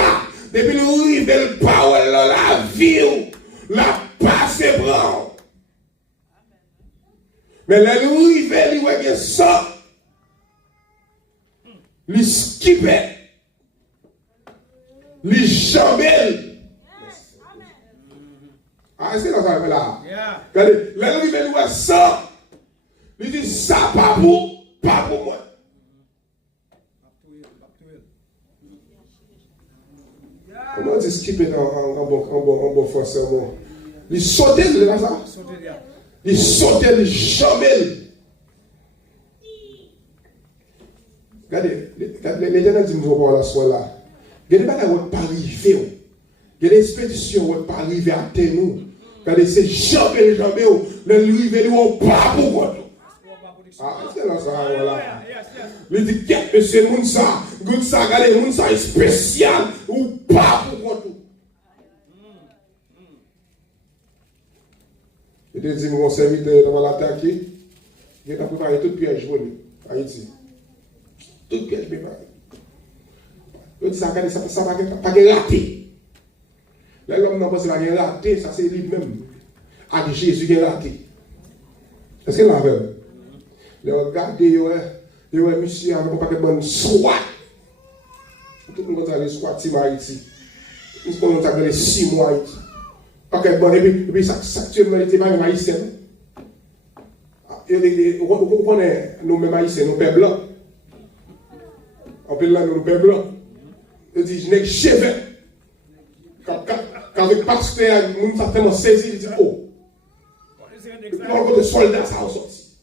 depuis le rive de parole dans la vie. La passe des bras. Mais là, le rive, il voit bien ça. Il skippait. Il jambait. Est-ce que là, ça va là? Regardez, là, le rive, il voit ça. Il dit ça pas pour moi. Comment on dit skipper en bon français? Il sautait de là, ça? Il sautait, il jamais. Regardez, l'Éternel dit nous voir la soirée là. Regardez pas là où pas arrivé. Regardez l'expédition où pas arrivé à terre nous. Regardez c'est jamais, le rive on pas pour moi. C'est là ça, voilà. Il dit, c'est Mounsa, regardez, Mounsa est spécial, ou pas pour moi tout. Il te dit, mon serviteur va l'attaquer, il a préparé toute piège pour lui, Haïti. Toute piège préparée. Je dis ça, ça va pas raté. L'homme n'a pas raté, ça c'est lui-même. Avec Jésus qui est raté. Est-ce qu'il l'a fait? Le regardez, il y a un monsieur avec un paquet de bonnes soit. Tout le monde a les soit, si Haïti. Nous avons les 6 mois Haïti. Paquet de bonnes, et puis ça actuellement, il était pas même haïtien. On connaît nous-mêmes haïtiens, nous pères blancs. On peut là, nous pères blancs. Je dis, je n'ai que cheveux. Quand le pasteur, nous sommes tellement saisis, il dit, oh. Et puis on de soldats, ça a sorti.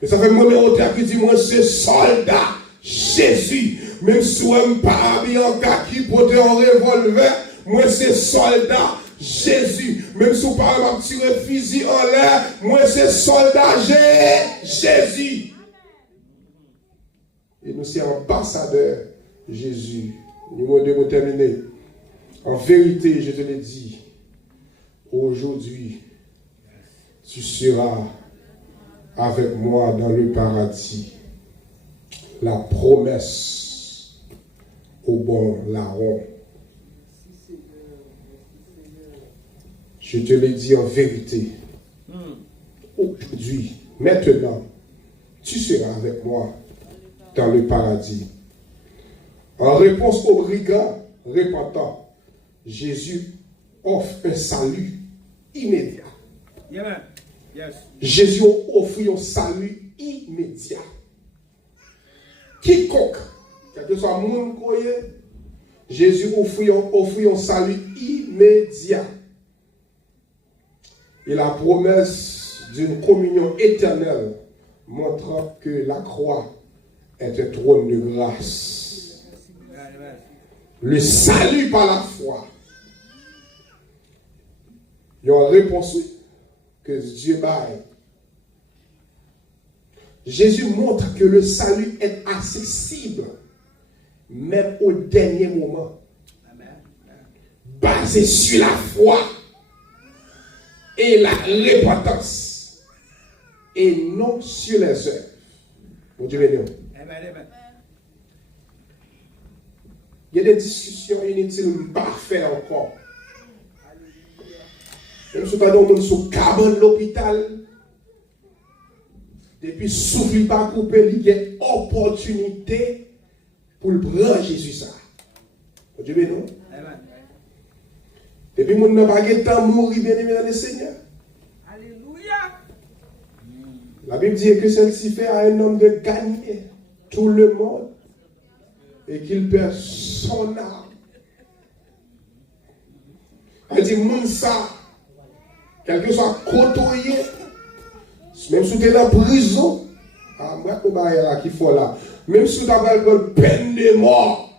Et ça fait mon numéro qui dit, moi, c'est soldat Jésus. Même si on ne pas habillé en kaki, porter un revolver, moi, c'est soldat Jésus. Même si on ne pas tirer fusil en l'air, moi, c'est soldat Jésus. Et nous sommes ambassadeurs Jésus. Numéro 2, pour terminer. En vérité, je te l'ai dit, aujourd'hui, tu seras avec moi dans le paradis. La promesse au bon larron. Je te l'ai dit en vérité. Aujourd'hui, maintenant, tu seras avec moi dans le paradis. En réponse aux brigands répandant, Jésus offre un salut immédiat. Yeah, yes. Jésus offre un salut immédiat. Quiconque, quel que soit le monde, Jésus offre un salut immédiat. Et la promesse d'une communion éternelle montrant que la croix est un trône de grâce. Le salut par la foi. Il y a une réponse que Dieu baille. Jésus montre que le salut est accessible, même au dernier moment. Basé sur la foi et la repentance, et non sur les œuvres. Mon Dieu béni. Amen. Il y a des discussions inutiles, pas faire encore. Même si on est sur le cabane de l'hôpital, depuis souffle pas coupé, il y a une opportunité pour le prendre Jésus ça. Mon Dieu béni. Amen. Depuis mon n'a pas de temps mourir, bien aimé dans le Seigneur. Alléluia. La Bible dit que celle-ci fait à un homme de gagner tout le monde et qu'il perd son âme. Elle dit, moun ça, quel que soit côtoyé, même si tu es dans la prison, même si tu as une peine de mort,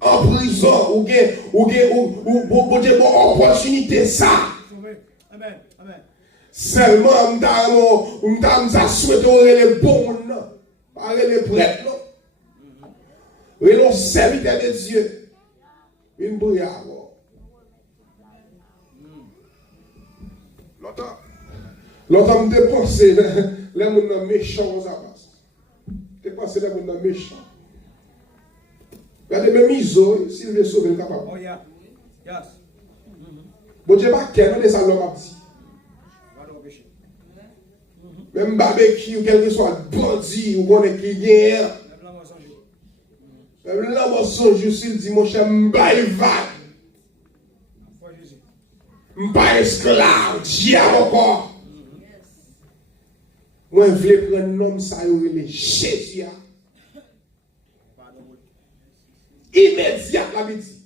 en prison, ou une opportunité, ça. Amen. Seulement, on t'a souhaité les bons, pas les prêtres, et les serviteurs de Dieu. Une prière. Longtemps, je pensé, les gens méchants aux abbas. Je pensé, les gens méchants. Regardez, mes misos, s'il veut sauver le capable. Oh, yeah. Yes. Bon Dieu, pas qu'elle, mais ça l'homme a dit. Même barbecue, ou quel que soit bandit, ou qu'on est qui gagne. Même l'homme son jour, s'il dit, mon cher, m'baille vague. M'pas esclave, diable encore. Moi, je voulais prendre un homme, ça y est, Jésus. Immédiat, la vie dit.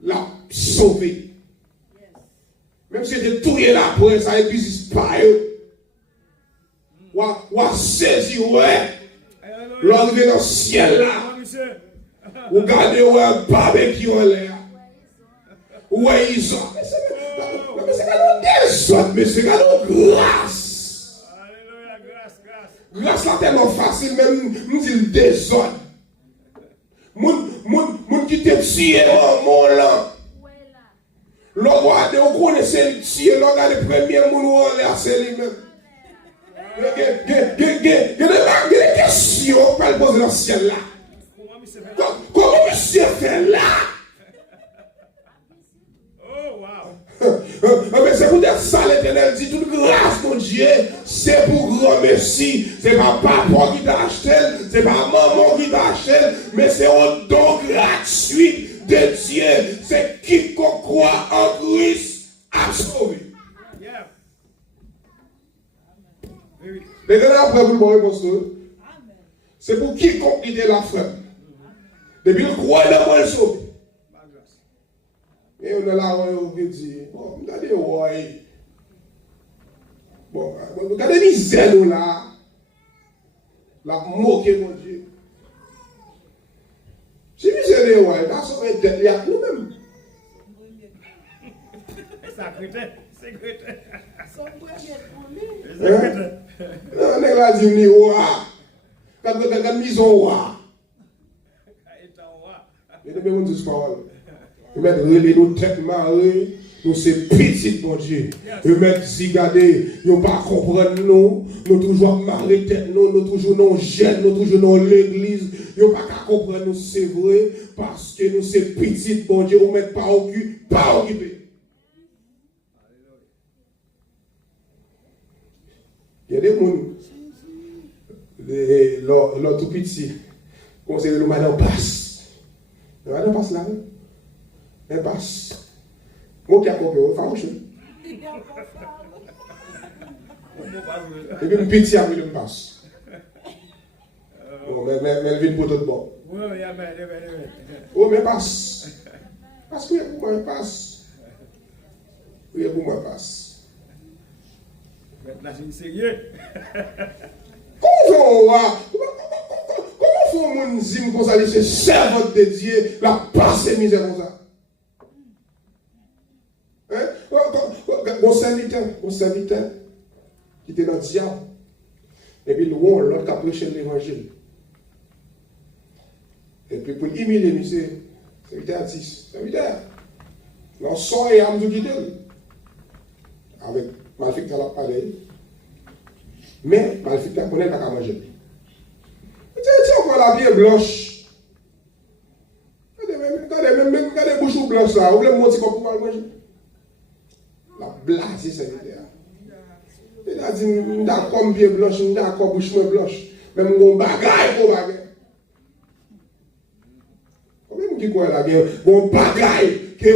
La sauver. Même si c'était tout là pour ça, et puis c'est pas eux. Ou à saisir, ouais. L'arrivée dans le ciel là. Ou garder un barbecue en l'air. Ouais, ils ont. Mais c'est quand même mais c'est quand même grâce. Alléluia, grâce. Grâce là tellement facile, même nous disons désordre. Moun qui te tire en mon là. L'on regarde, on connaît le tir, l'on regarde le premier moun ou on l'a, c'est lui-même. Il y a des question qu'elle pose dans le ciel là. Comment monsieur fait là? Oh, wow. Mais c'est pour dire ça, l'Éternel dit, toute grâce, mon Dieu, c'est pour grand merci. C'est pas papa qui t'a acheté, c'est pas maman qui t'a acheté, mais c'est un don gratuit de Dieu. C'est quiconque croit en Christ a sauvé. Yeah. L'Éternel a pris pour le réponse. C'est pour quiconque qui est la femme. Depuis le croit dans moi, il sauve. Et on est là, on dit, bon, regardez, ouais. Bon, regardez les zèles là. La moquer, mon Dieu. Si vous allez, ouais, dans son tête, il y a nous-mêmes. Secrétaire. Son premier premier. On est là, dit, ouais. Quand vous avez mis au roi. Mais nous devons dire parole. Nous mettons nos têtes marées, nous c'est petit, mon Dieu. Nous mettons si garder, nous ne pas comprendre nous toujours marrer tête, nous toujours non jeunes, nous toujours dans l'église, nous ne pas comprendre nous, c'est vrai, parce que nous c'est petit, mon Dieu, nous ne mettons pas occupé. Il y a des gens, l'autre tout petit, conseiller le madame passe. Le madame passe là, elle passe. Moi qui a compris, on fait et puis une petite amie de passe. Bon, mais elle vient pour tout le monde. Oh, mais passe. Parce que pour moi, passe. Oui, pour moi, passe. Là, c'est une sérieux. Comment faut mon zim comme ça, c'est servant de Dieu, la passe et misère comme ça. Hein? Mon serviteur, qui était dans le diable, et puis l'autre qui a prêché l'évangile. Et puis pour humilier, monsieur, serviteur a dit, serviteur, non, son et âme de quitter. Avec Malfika la parlé. Mais Malfika connaît pas qu'à manger. Tu encore la bien blanche. Regardez bouchons blanches là. Vous voulez monter comme pour manger? La blasée, c'est l'idée. Il a dit, d'accord, bien blanche, d'accord, bouche blanche. Même mon bagaille pour bagaille. Même qui croit la guerre, mon bagaille, que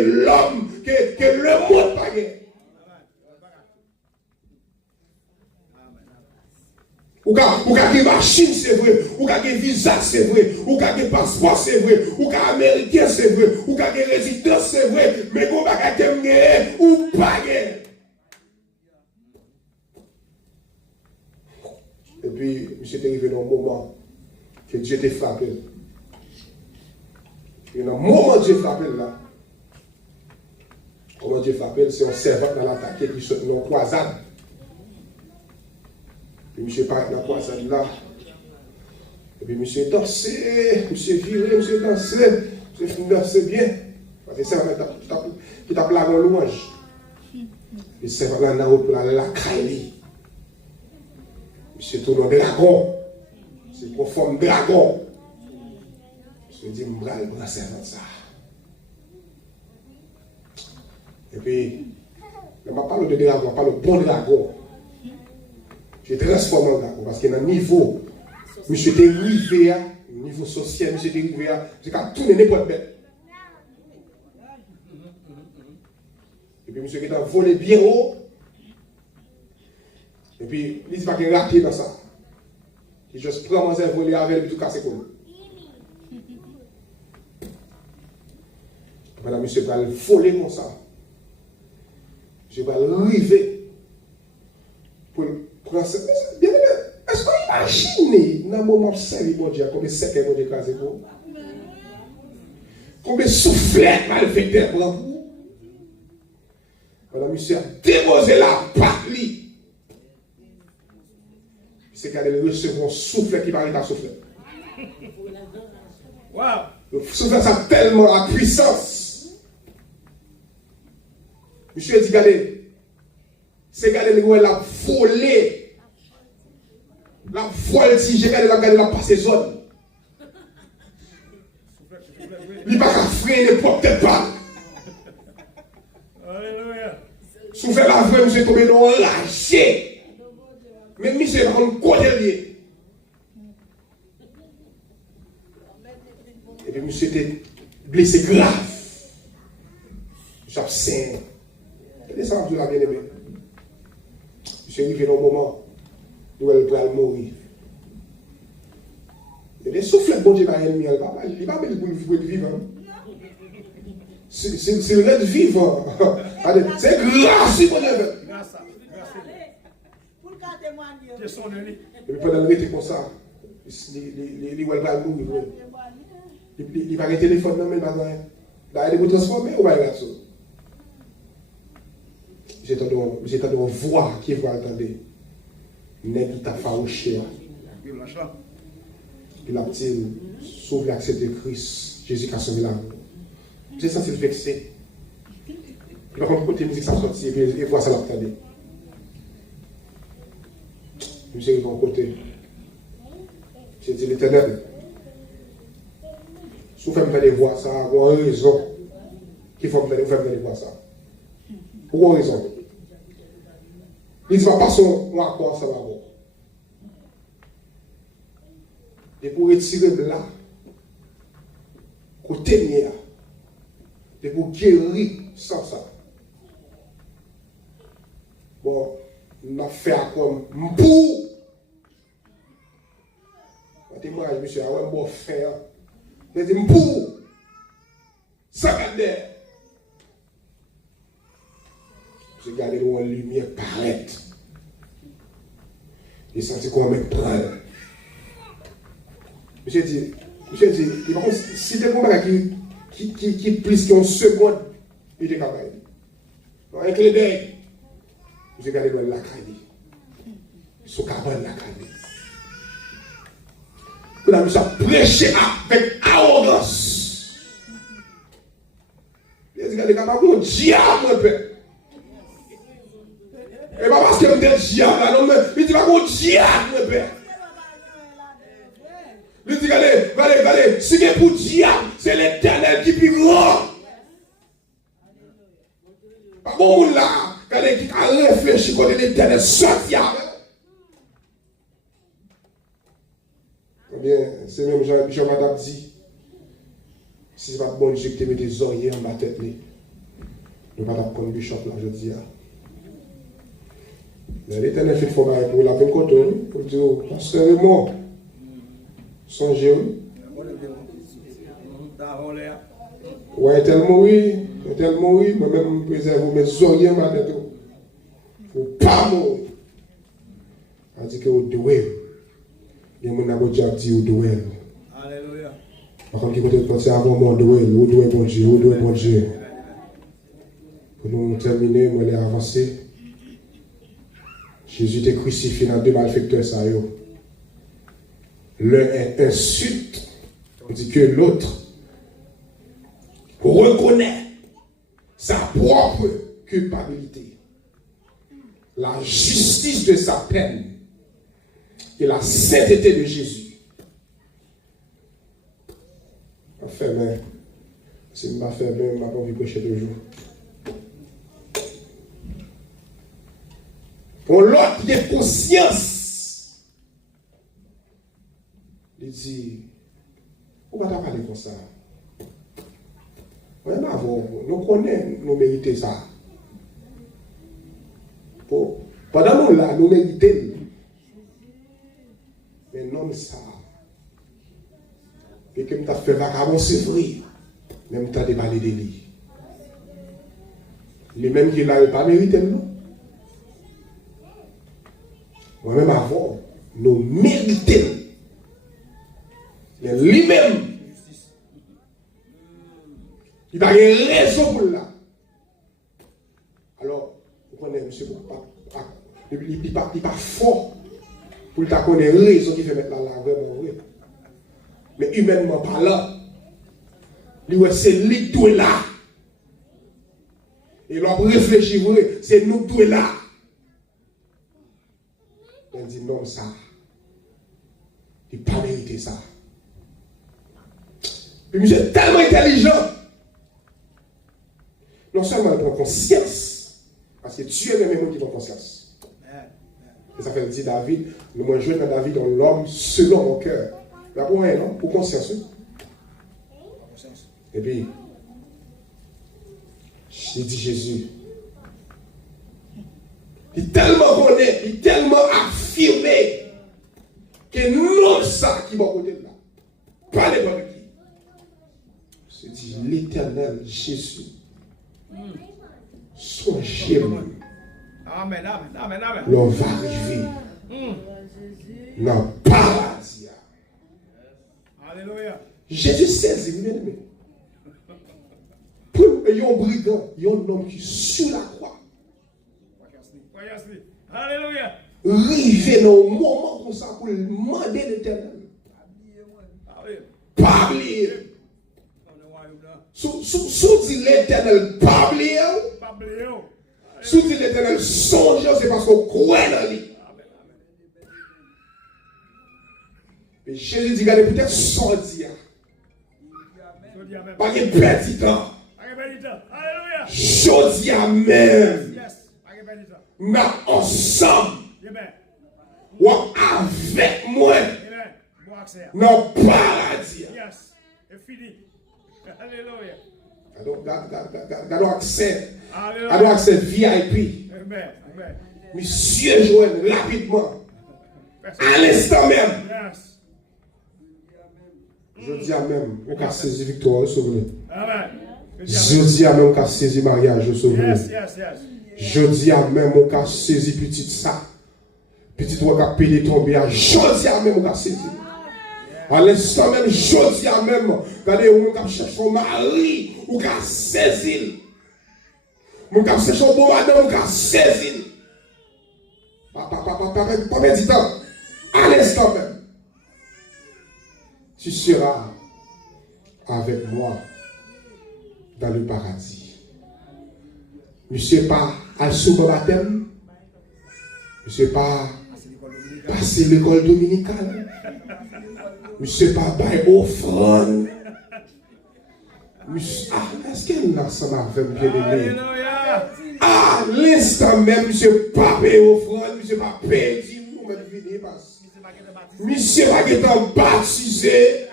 l'homme, que le monde bagaille. Ou qu'à des machines, c'est vrai. Ou qu'à des visas, c'est vrai. Ou qu'à des passeports, c'est vrai. Ou qu'à américain, c'est vrai. Ou qu'à des résidences, c'est vrai. Mais qu'on va qu'à gagner ou pas gagner. Et puis, monsieur est arrivé dans un moment que Dieu t'a frappé. Et dans un moment que Dieu frappé là, comment Dieu frappé, c'est un servant dans l'attaque qui saute dans la croisade. Et monsieur paraît dans la croisade là. Et puis monsieur dansé, monsieur viré, monsieur dansé, monsieur dansé bien. Parce que c'est un qui t'a plagué en louange. Et c'est vraiment dans la caille. Monsieur tourne en dragon. C'est pour forme dragon. Je dis, m'bral, bras servant ça. Et puis, je ne parle pas de dragon, je parle de bon dragon. Je transforme en dragon parce qu'il y a un niveau. Monsieur était arrivé à niveau social, monsieur était arrivé à. Je vais tourner n'importe bête. Et puis, monsieur qui a volé bien haut. Et puis, il dit pas qu'il est raté dans ça. Il juste prend mon voler avec et tout casser comme. Madame, monsieur va le voler comme ça. Je vais arriver pour prendre ça. Bien, est-ce qu'on imagine dans le moment où servi mon Dieu, combien de secondes mon Dieu casé pour? Combien de soufflettes malfaiteurs pour vous? Madame, monsieur a déposé la patte. C'est qu'elle recevoir un souffle qui va à souffler. Wow. Le souffle, ça a tellement la puissance. Monsieur dit, regardez, c'est regardez, elle a volé La voile, si j'ai regardé la passe zone. Il va pas freiner peut-être pas. Alléluia. Sous fait la vraie, monsieur tombé dans un lâché. Mais monsieur va me côté. Et puis monsieur était blessé grave. J'absais. Et ça, je l'ai bien aimé. Monsieur arrivé dans un moment où elle va mourir. Et les souffles de bon Dieu, il ne va pas pour vivre. C'est le de vivre. C'est grâce, mon Dieu. Grâce. Pour qu'à témoigner. Je son de lui. Et puis pendant que comme ça, il va mourir. Il va arrêter le téléphone, mais il va rien. Là, il va transformer ou va là-dessus. J'étais dans une voix qui va entendre. N'est-ce qui t'a farouché. Il a dit, sauve l'accès de Christ. Jésus qui a sauvé l'âme. C'est ça, c'est le vexé. Il va prendre côté musique, ça sortit et voir ça l'entendre. Monsieur, il va côté. J'ai dit, l'Éternel. Si vous faites voir ça, vous avez raison. Qu'il faut me faire voir ça. Pour quelle raison? Il dit, pas son accord, ça va bon. Et pour retirer là, côté mien, et pour guérir sans ça. Bon, on a fait comme pour. Je me suis dit, ah ouais, bon, faire. Mais c'est pour. Ça va dire. J'ai gardé une lumière paraître. J'ai senti qu'on me prendre. Monsieur dit, si tu es comme qui plus qu'une seconde, il est capable. Un clé d'œil, j'ai gardé dans la caille. Ils sont capables de la caille. Vous avez prêché avec arrogance. Il dit, regardez, capable de diable, mon père. Et pas parce que vous êtes diable, non, mais il dit, pas mon diable, mon père. Il dit, allez, si c'est pour diable, c'est l'Éternel qui est plus grand. Pas bon là, regardez, qui a réfléchi contre l'Éternel, sorti avec. Bien, c'est même Jean-Madame dit, si ce n'est pas bon Dieu qui te met des oreillers en ma tête, nous ne pouvons pas prendre le bishop là, je dis. Mais l'Éternel fait le format pour la peine côté, pour dire, pasteur est mort. Songez, ouais, est-elle mourir, moi-même, je préserve mes oreillers en ma tête. Il ne faut pas mourir. On dit que vous devez. Et mon ami dit au duel. Alléluia. Par contre, qui peut penser avant mon duel, au duel bon Dieu, au duel bon Dieu. Pour nous terminer, moi les avancer. Jésus était crucifié dans deux malfaiteurs ça yo. L'un est insulte, tandis que l'autre reconnaît sa propre culpabilité. La justice de sa peine. Et la sainteté de Jésus. Enfin, mais si je ne fais bien, je n'ai pas envie de prêcher toujours. Pour l'autre qui a conscience, il dit, on va parler comme ça. Nous connaissons, nous méritons ça. Pendant nous là, nous méritons. Mais non, ça. Et que je t'ai fait vagabond, c'est vrai. Même tu as déballé des lits. Les mêmes qui n'avaient pas mérité, non. Moi-même avant, nous méritons. Mais lui-même, il n'a rien raison pour là. Alors, vous connaissez, monsieur, il n'est pas fort. Pour ta connaître raison qui fait mettre la vraiment vrai. Mais humainement parlant, c'est lui qui est là. Et l'on réfléchit vrai, c'est nous qui est là. On dit non ça. Il n'a pas mérité ça. Puis monsieur est tellement intelligent. Non seulement il prend conscience, parce que Dieu est même qui prend conscience. Et ça fait dire David, le moins joué dans David dans l'homme selon mon cœur. Là pour rien, non? Pour conscience. Et puis, j'ai dit Jésus. Il est tellement connaît, il est tellement affirmé que non ça qui va côté de là. Pas n'importe qui. C'est dit l'Éternel Jésus. Sois gémé. Amen, amen, amen, amen. L'on va arriver dans le paradis. Alléluia. Jésus saisit, bien aimé. Pour un brigand, il y a un homme qui est sur la croix. Alléluia. Rivé dans un moment comme ça pour demander l'Éternel. Pas oublier. Sous dit l'Éternel, pas oublier. Sous dit l'Éternel, songe, c'est parce qu'on croit dans lui. Et Jésus dit, regardez, peut-être sans dire. Pas de petit temps. Je dis Amen. Mais ensemble, ou avec moi, dans le paradis. Gardons accès. Gardons accès VIP. Monsieur Joël, rapidement. À l'instant même. Je dis Amen. On a saisi victoire, souvenez. Je dis Amen, on a saisi mariage, souvenez. Je dis Amen, on a saisi petite ça. Petite on a payé tomber. Je dis Amen, on a saisi. À l'instant même, je dis Amen. Regardez, on a cherché son mari, on a saisi. On a cherché un bon madame, on a saisi. Pas méditant. À l'instant même. Tu seras avec moi dans le paradis. Monsieur pas à le baptême. Monsieur pas passer l'école dominicale. Monsieur pas bailler offrande. Est-ce qu'elle a ça avec bien aimé? À l'instant même, monsieur pas payer offrande, monsieur pas payer dîme, monsieur va être baptisé.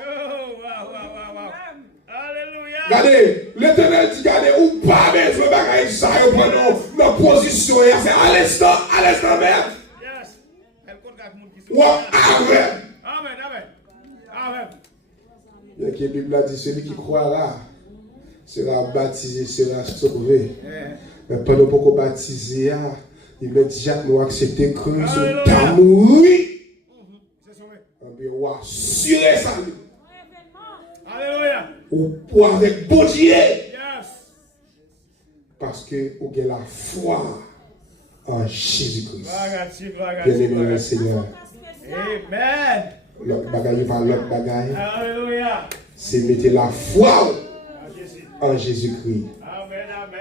Regardez, l'Éternel dit, regardez, ou pas besoin de bagaille ça, ou pendant la position, c'est à l'instant même. Ou avec. Amen. Il y a que la Bible a dit, celui qui croira sera baptisé, sera sauvé. Mais pendant qu'on baptisé, immédiatement accepter Christ, on t'a mouru. Ou assurer ça. Alléluia. Ou avec bon Dieu. Parce que vous avez la foi en Jésus-Christ. Bien-aimé le Seigneur. Amen. L'autre bagaille par l'autre bagaille. Alléluia. C'est mettre la foi en Jésus-Christ.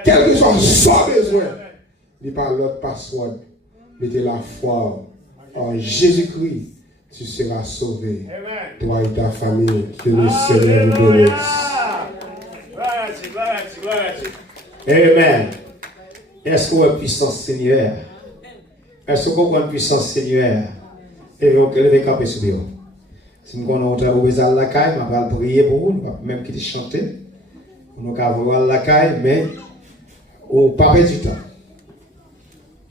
Quel que soit son besoin. Il par l'autre password. Mettez la foi en Jésus-Christ. Tu seras sauvé. Amen. Toi et ta famille. Que le Seigneur vous bénisse. Amen. Est-ce qu'on a puissance Seigneur? Est-ce qu'on a puissance Seigneur? Et donc, levez camper sur vous. Si nous avons besoin de la caille, je vais prier pour vous, même qui chanter. Nous avons voir la caille, mais au pas perdre du temps.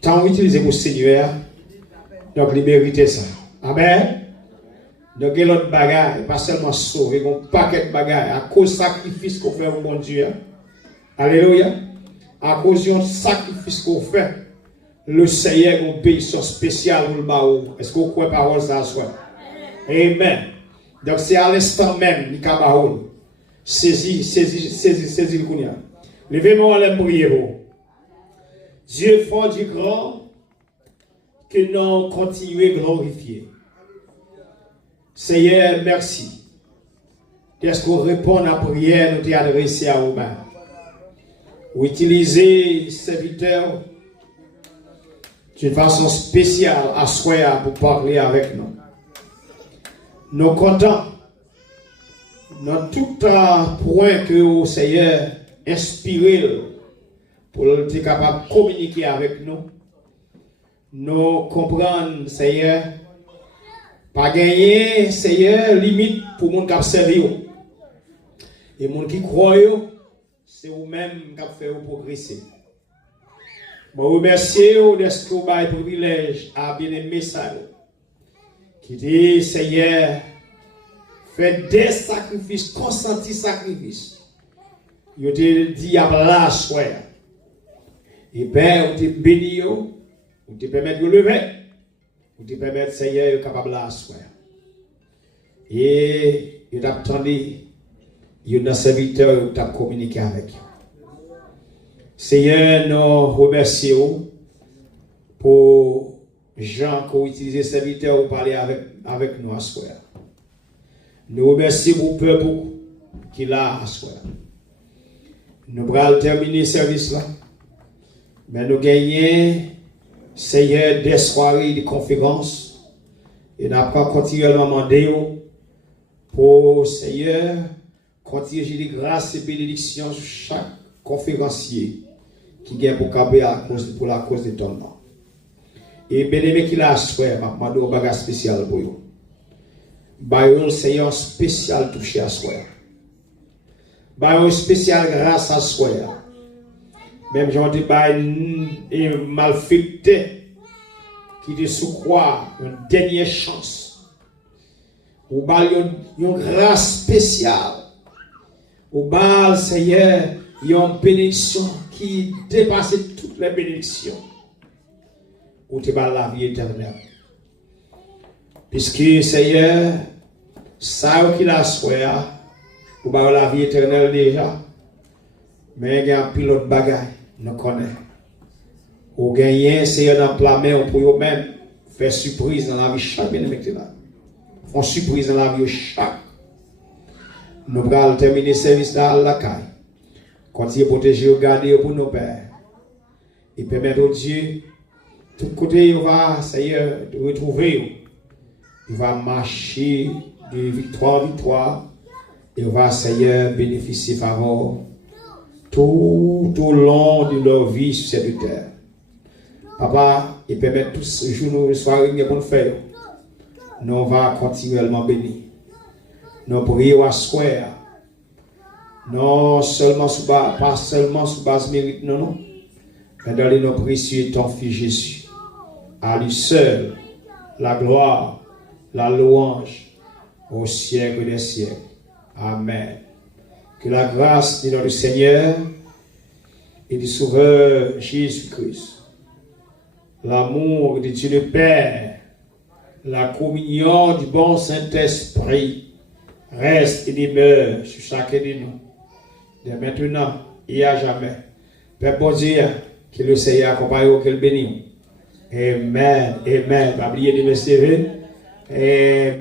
Tant utilisé pour Seigneur, donc libérez ça. Amen. Donc, il y a l'autre bagaille, pas seulement sauver, mais un paquet de bagaille à cause du sacrifice qu'on fait au bon Dieu. Alléluia. À cause du sacrifice qu'on fait, le Seigneur a une bénédiction spéciale pour le baou. Est-ce que vous croyez parole ça soit? Amen. Donc, c'est à l'instant même, il y a baou. Saisis le kounia. Levez-moi à prier pour. Dieu fort du grand, que nous continuons à glorifier. Seigneur, merci. Est-ce qu'on répond à la prière nous t'ai adressée à vous-même? Ou utiliser serviteurs d'une façon spéciale à soi pour parler avec nous. Nous comptons dans tout point que le Seigneur inspiré pour être capable de communiquer avec nous. Nous comprenons, Seigneur, pas gagner, Seigneur, limite pour les gens qui servent. Et les gens qui croient, c'est vous-même qui fait progresser. Je vous remercie de ce que vous avez le privilège à bien aimer ça. Qui dit, Seigneur, faites des sacrifices, consentis sacrifices. Vous te dit à la soirée. Et Père, vous te béni, vous te permettre de lever. Vous te permettre, Seigneur, de capable la soirée. Et vous t'attendez, vous êtes un serviteur, vous t'avez communiqué avec vous. Seigneur, nous remercions pour les gens qui ont utilisé ce serviteur pour parler avec nous à ce soir. Nous remercions pour le peuple qui l'a à ce soir. Nous allons terminer ce service là. Mais nous gagnons, Seigneur, des soirées de conférence. Et nous allons continuellement demander pour Seigneur, continuer de grâce et bénédiction sur chaque conférencier qui gagne pour camper pour la cause de ton nom. Et bien-aimé qui l'a souhaité, je vais demander un bagage spécial pour vous. Un Seigneur spécial touché à soi. Un spécial grâce à soi. Même j'en dis pas un malfecté qui te sous-croit une dernière chance. Ou une grâce spéciale. Ou bal Seigneur, il y a une bénédiction qui dépasse toutes les bénédictions. Ou te bal la vie éternelle. Puisque Seigneur, ça qu'il a souhaité, ou bal la vie éternelle déjà. Mais il y a un pilote bagaille, nous connaissons. Ou gagner, Seigneur, dans la main pour eux-mêmes, faire surprise dans la vie chaque bien-aimé là. Font surprise dans la vie chaque. Nous allons terminer le service dans la caille. Continuer à protéger et garder pour nos pères. Et permettre au Dieu, tout côté, il va, Seigneur, de retrouver. Il va marcher de victoire en victoire. Il va, Seigneur, bénéficier faveur tout au long de leur vie sur cette terre. Papa, il permet tous ces jours, soirées, que nous faire. Nous va continuellement bénir. Nous prions à soi. Non seulement pas seulement sous base mérite, non. Mais dans les noms précieux de ton Fils Jésus. À lui seul, la gloire, la louange, au siècle des siècles. Amen. Que la grâce de notre Seigneur et du Sauveur Jésus-Christ, l'amour de Dieu le Père, la communion du bon Saint-Esprit reste et demeure sur chacun de nous, de maintenant et à jamais. Père bon Dieu, que le Seigneur accompagne, qu'il bénisse. Amen. Amen. Pas oublier de me servir. Amen.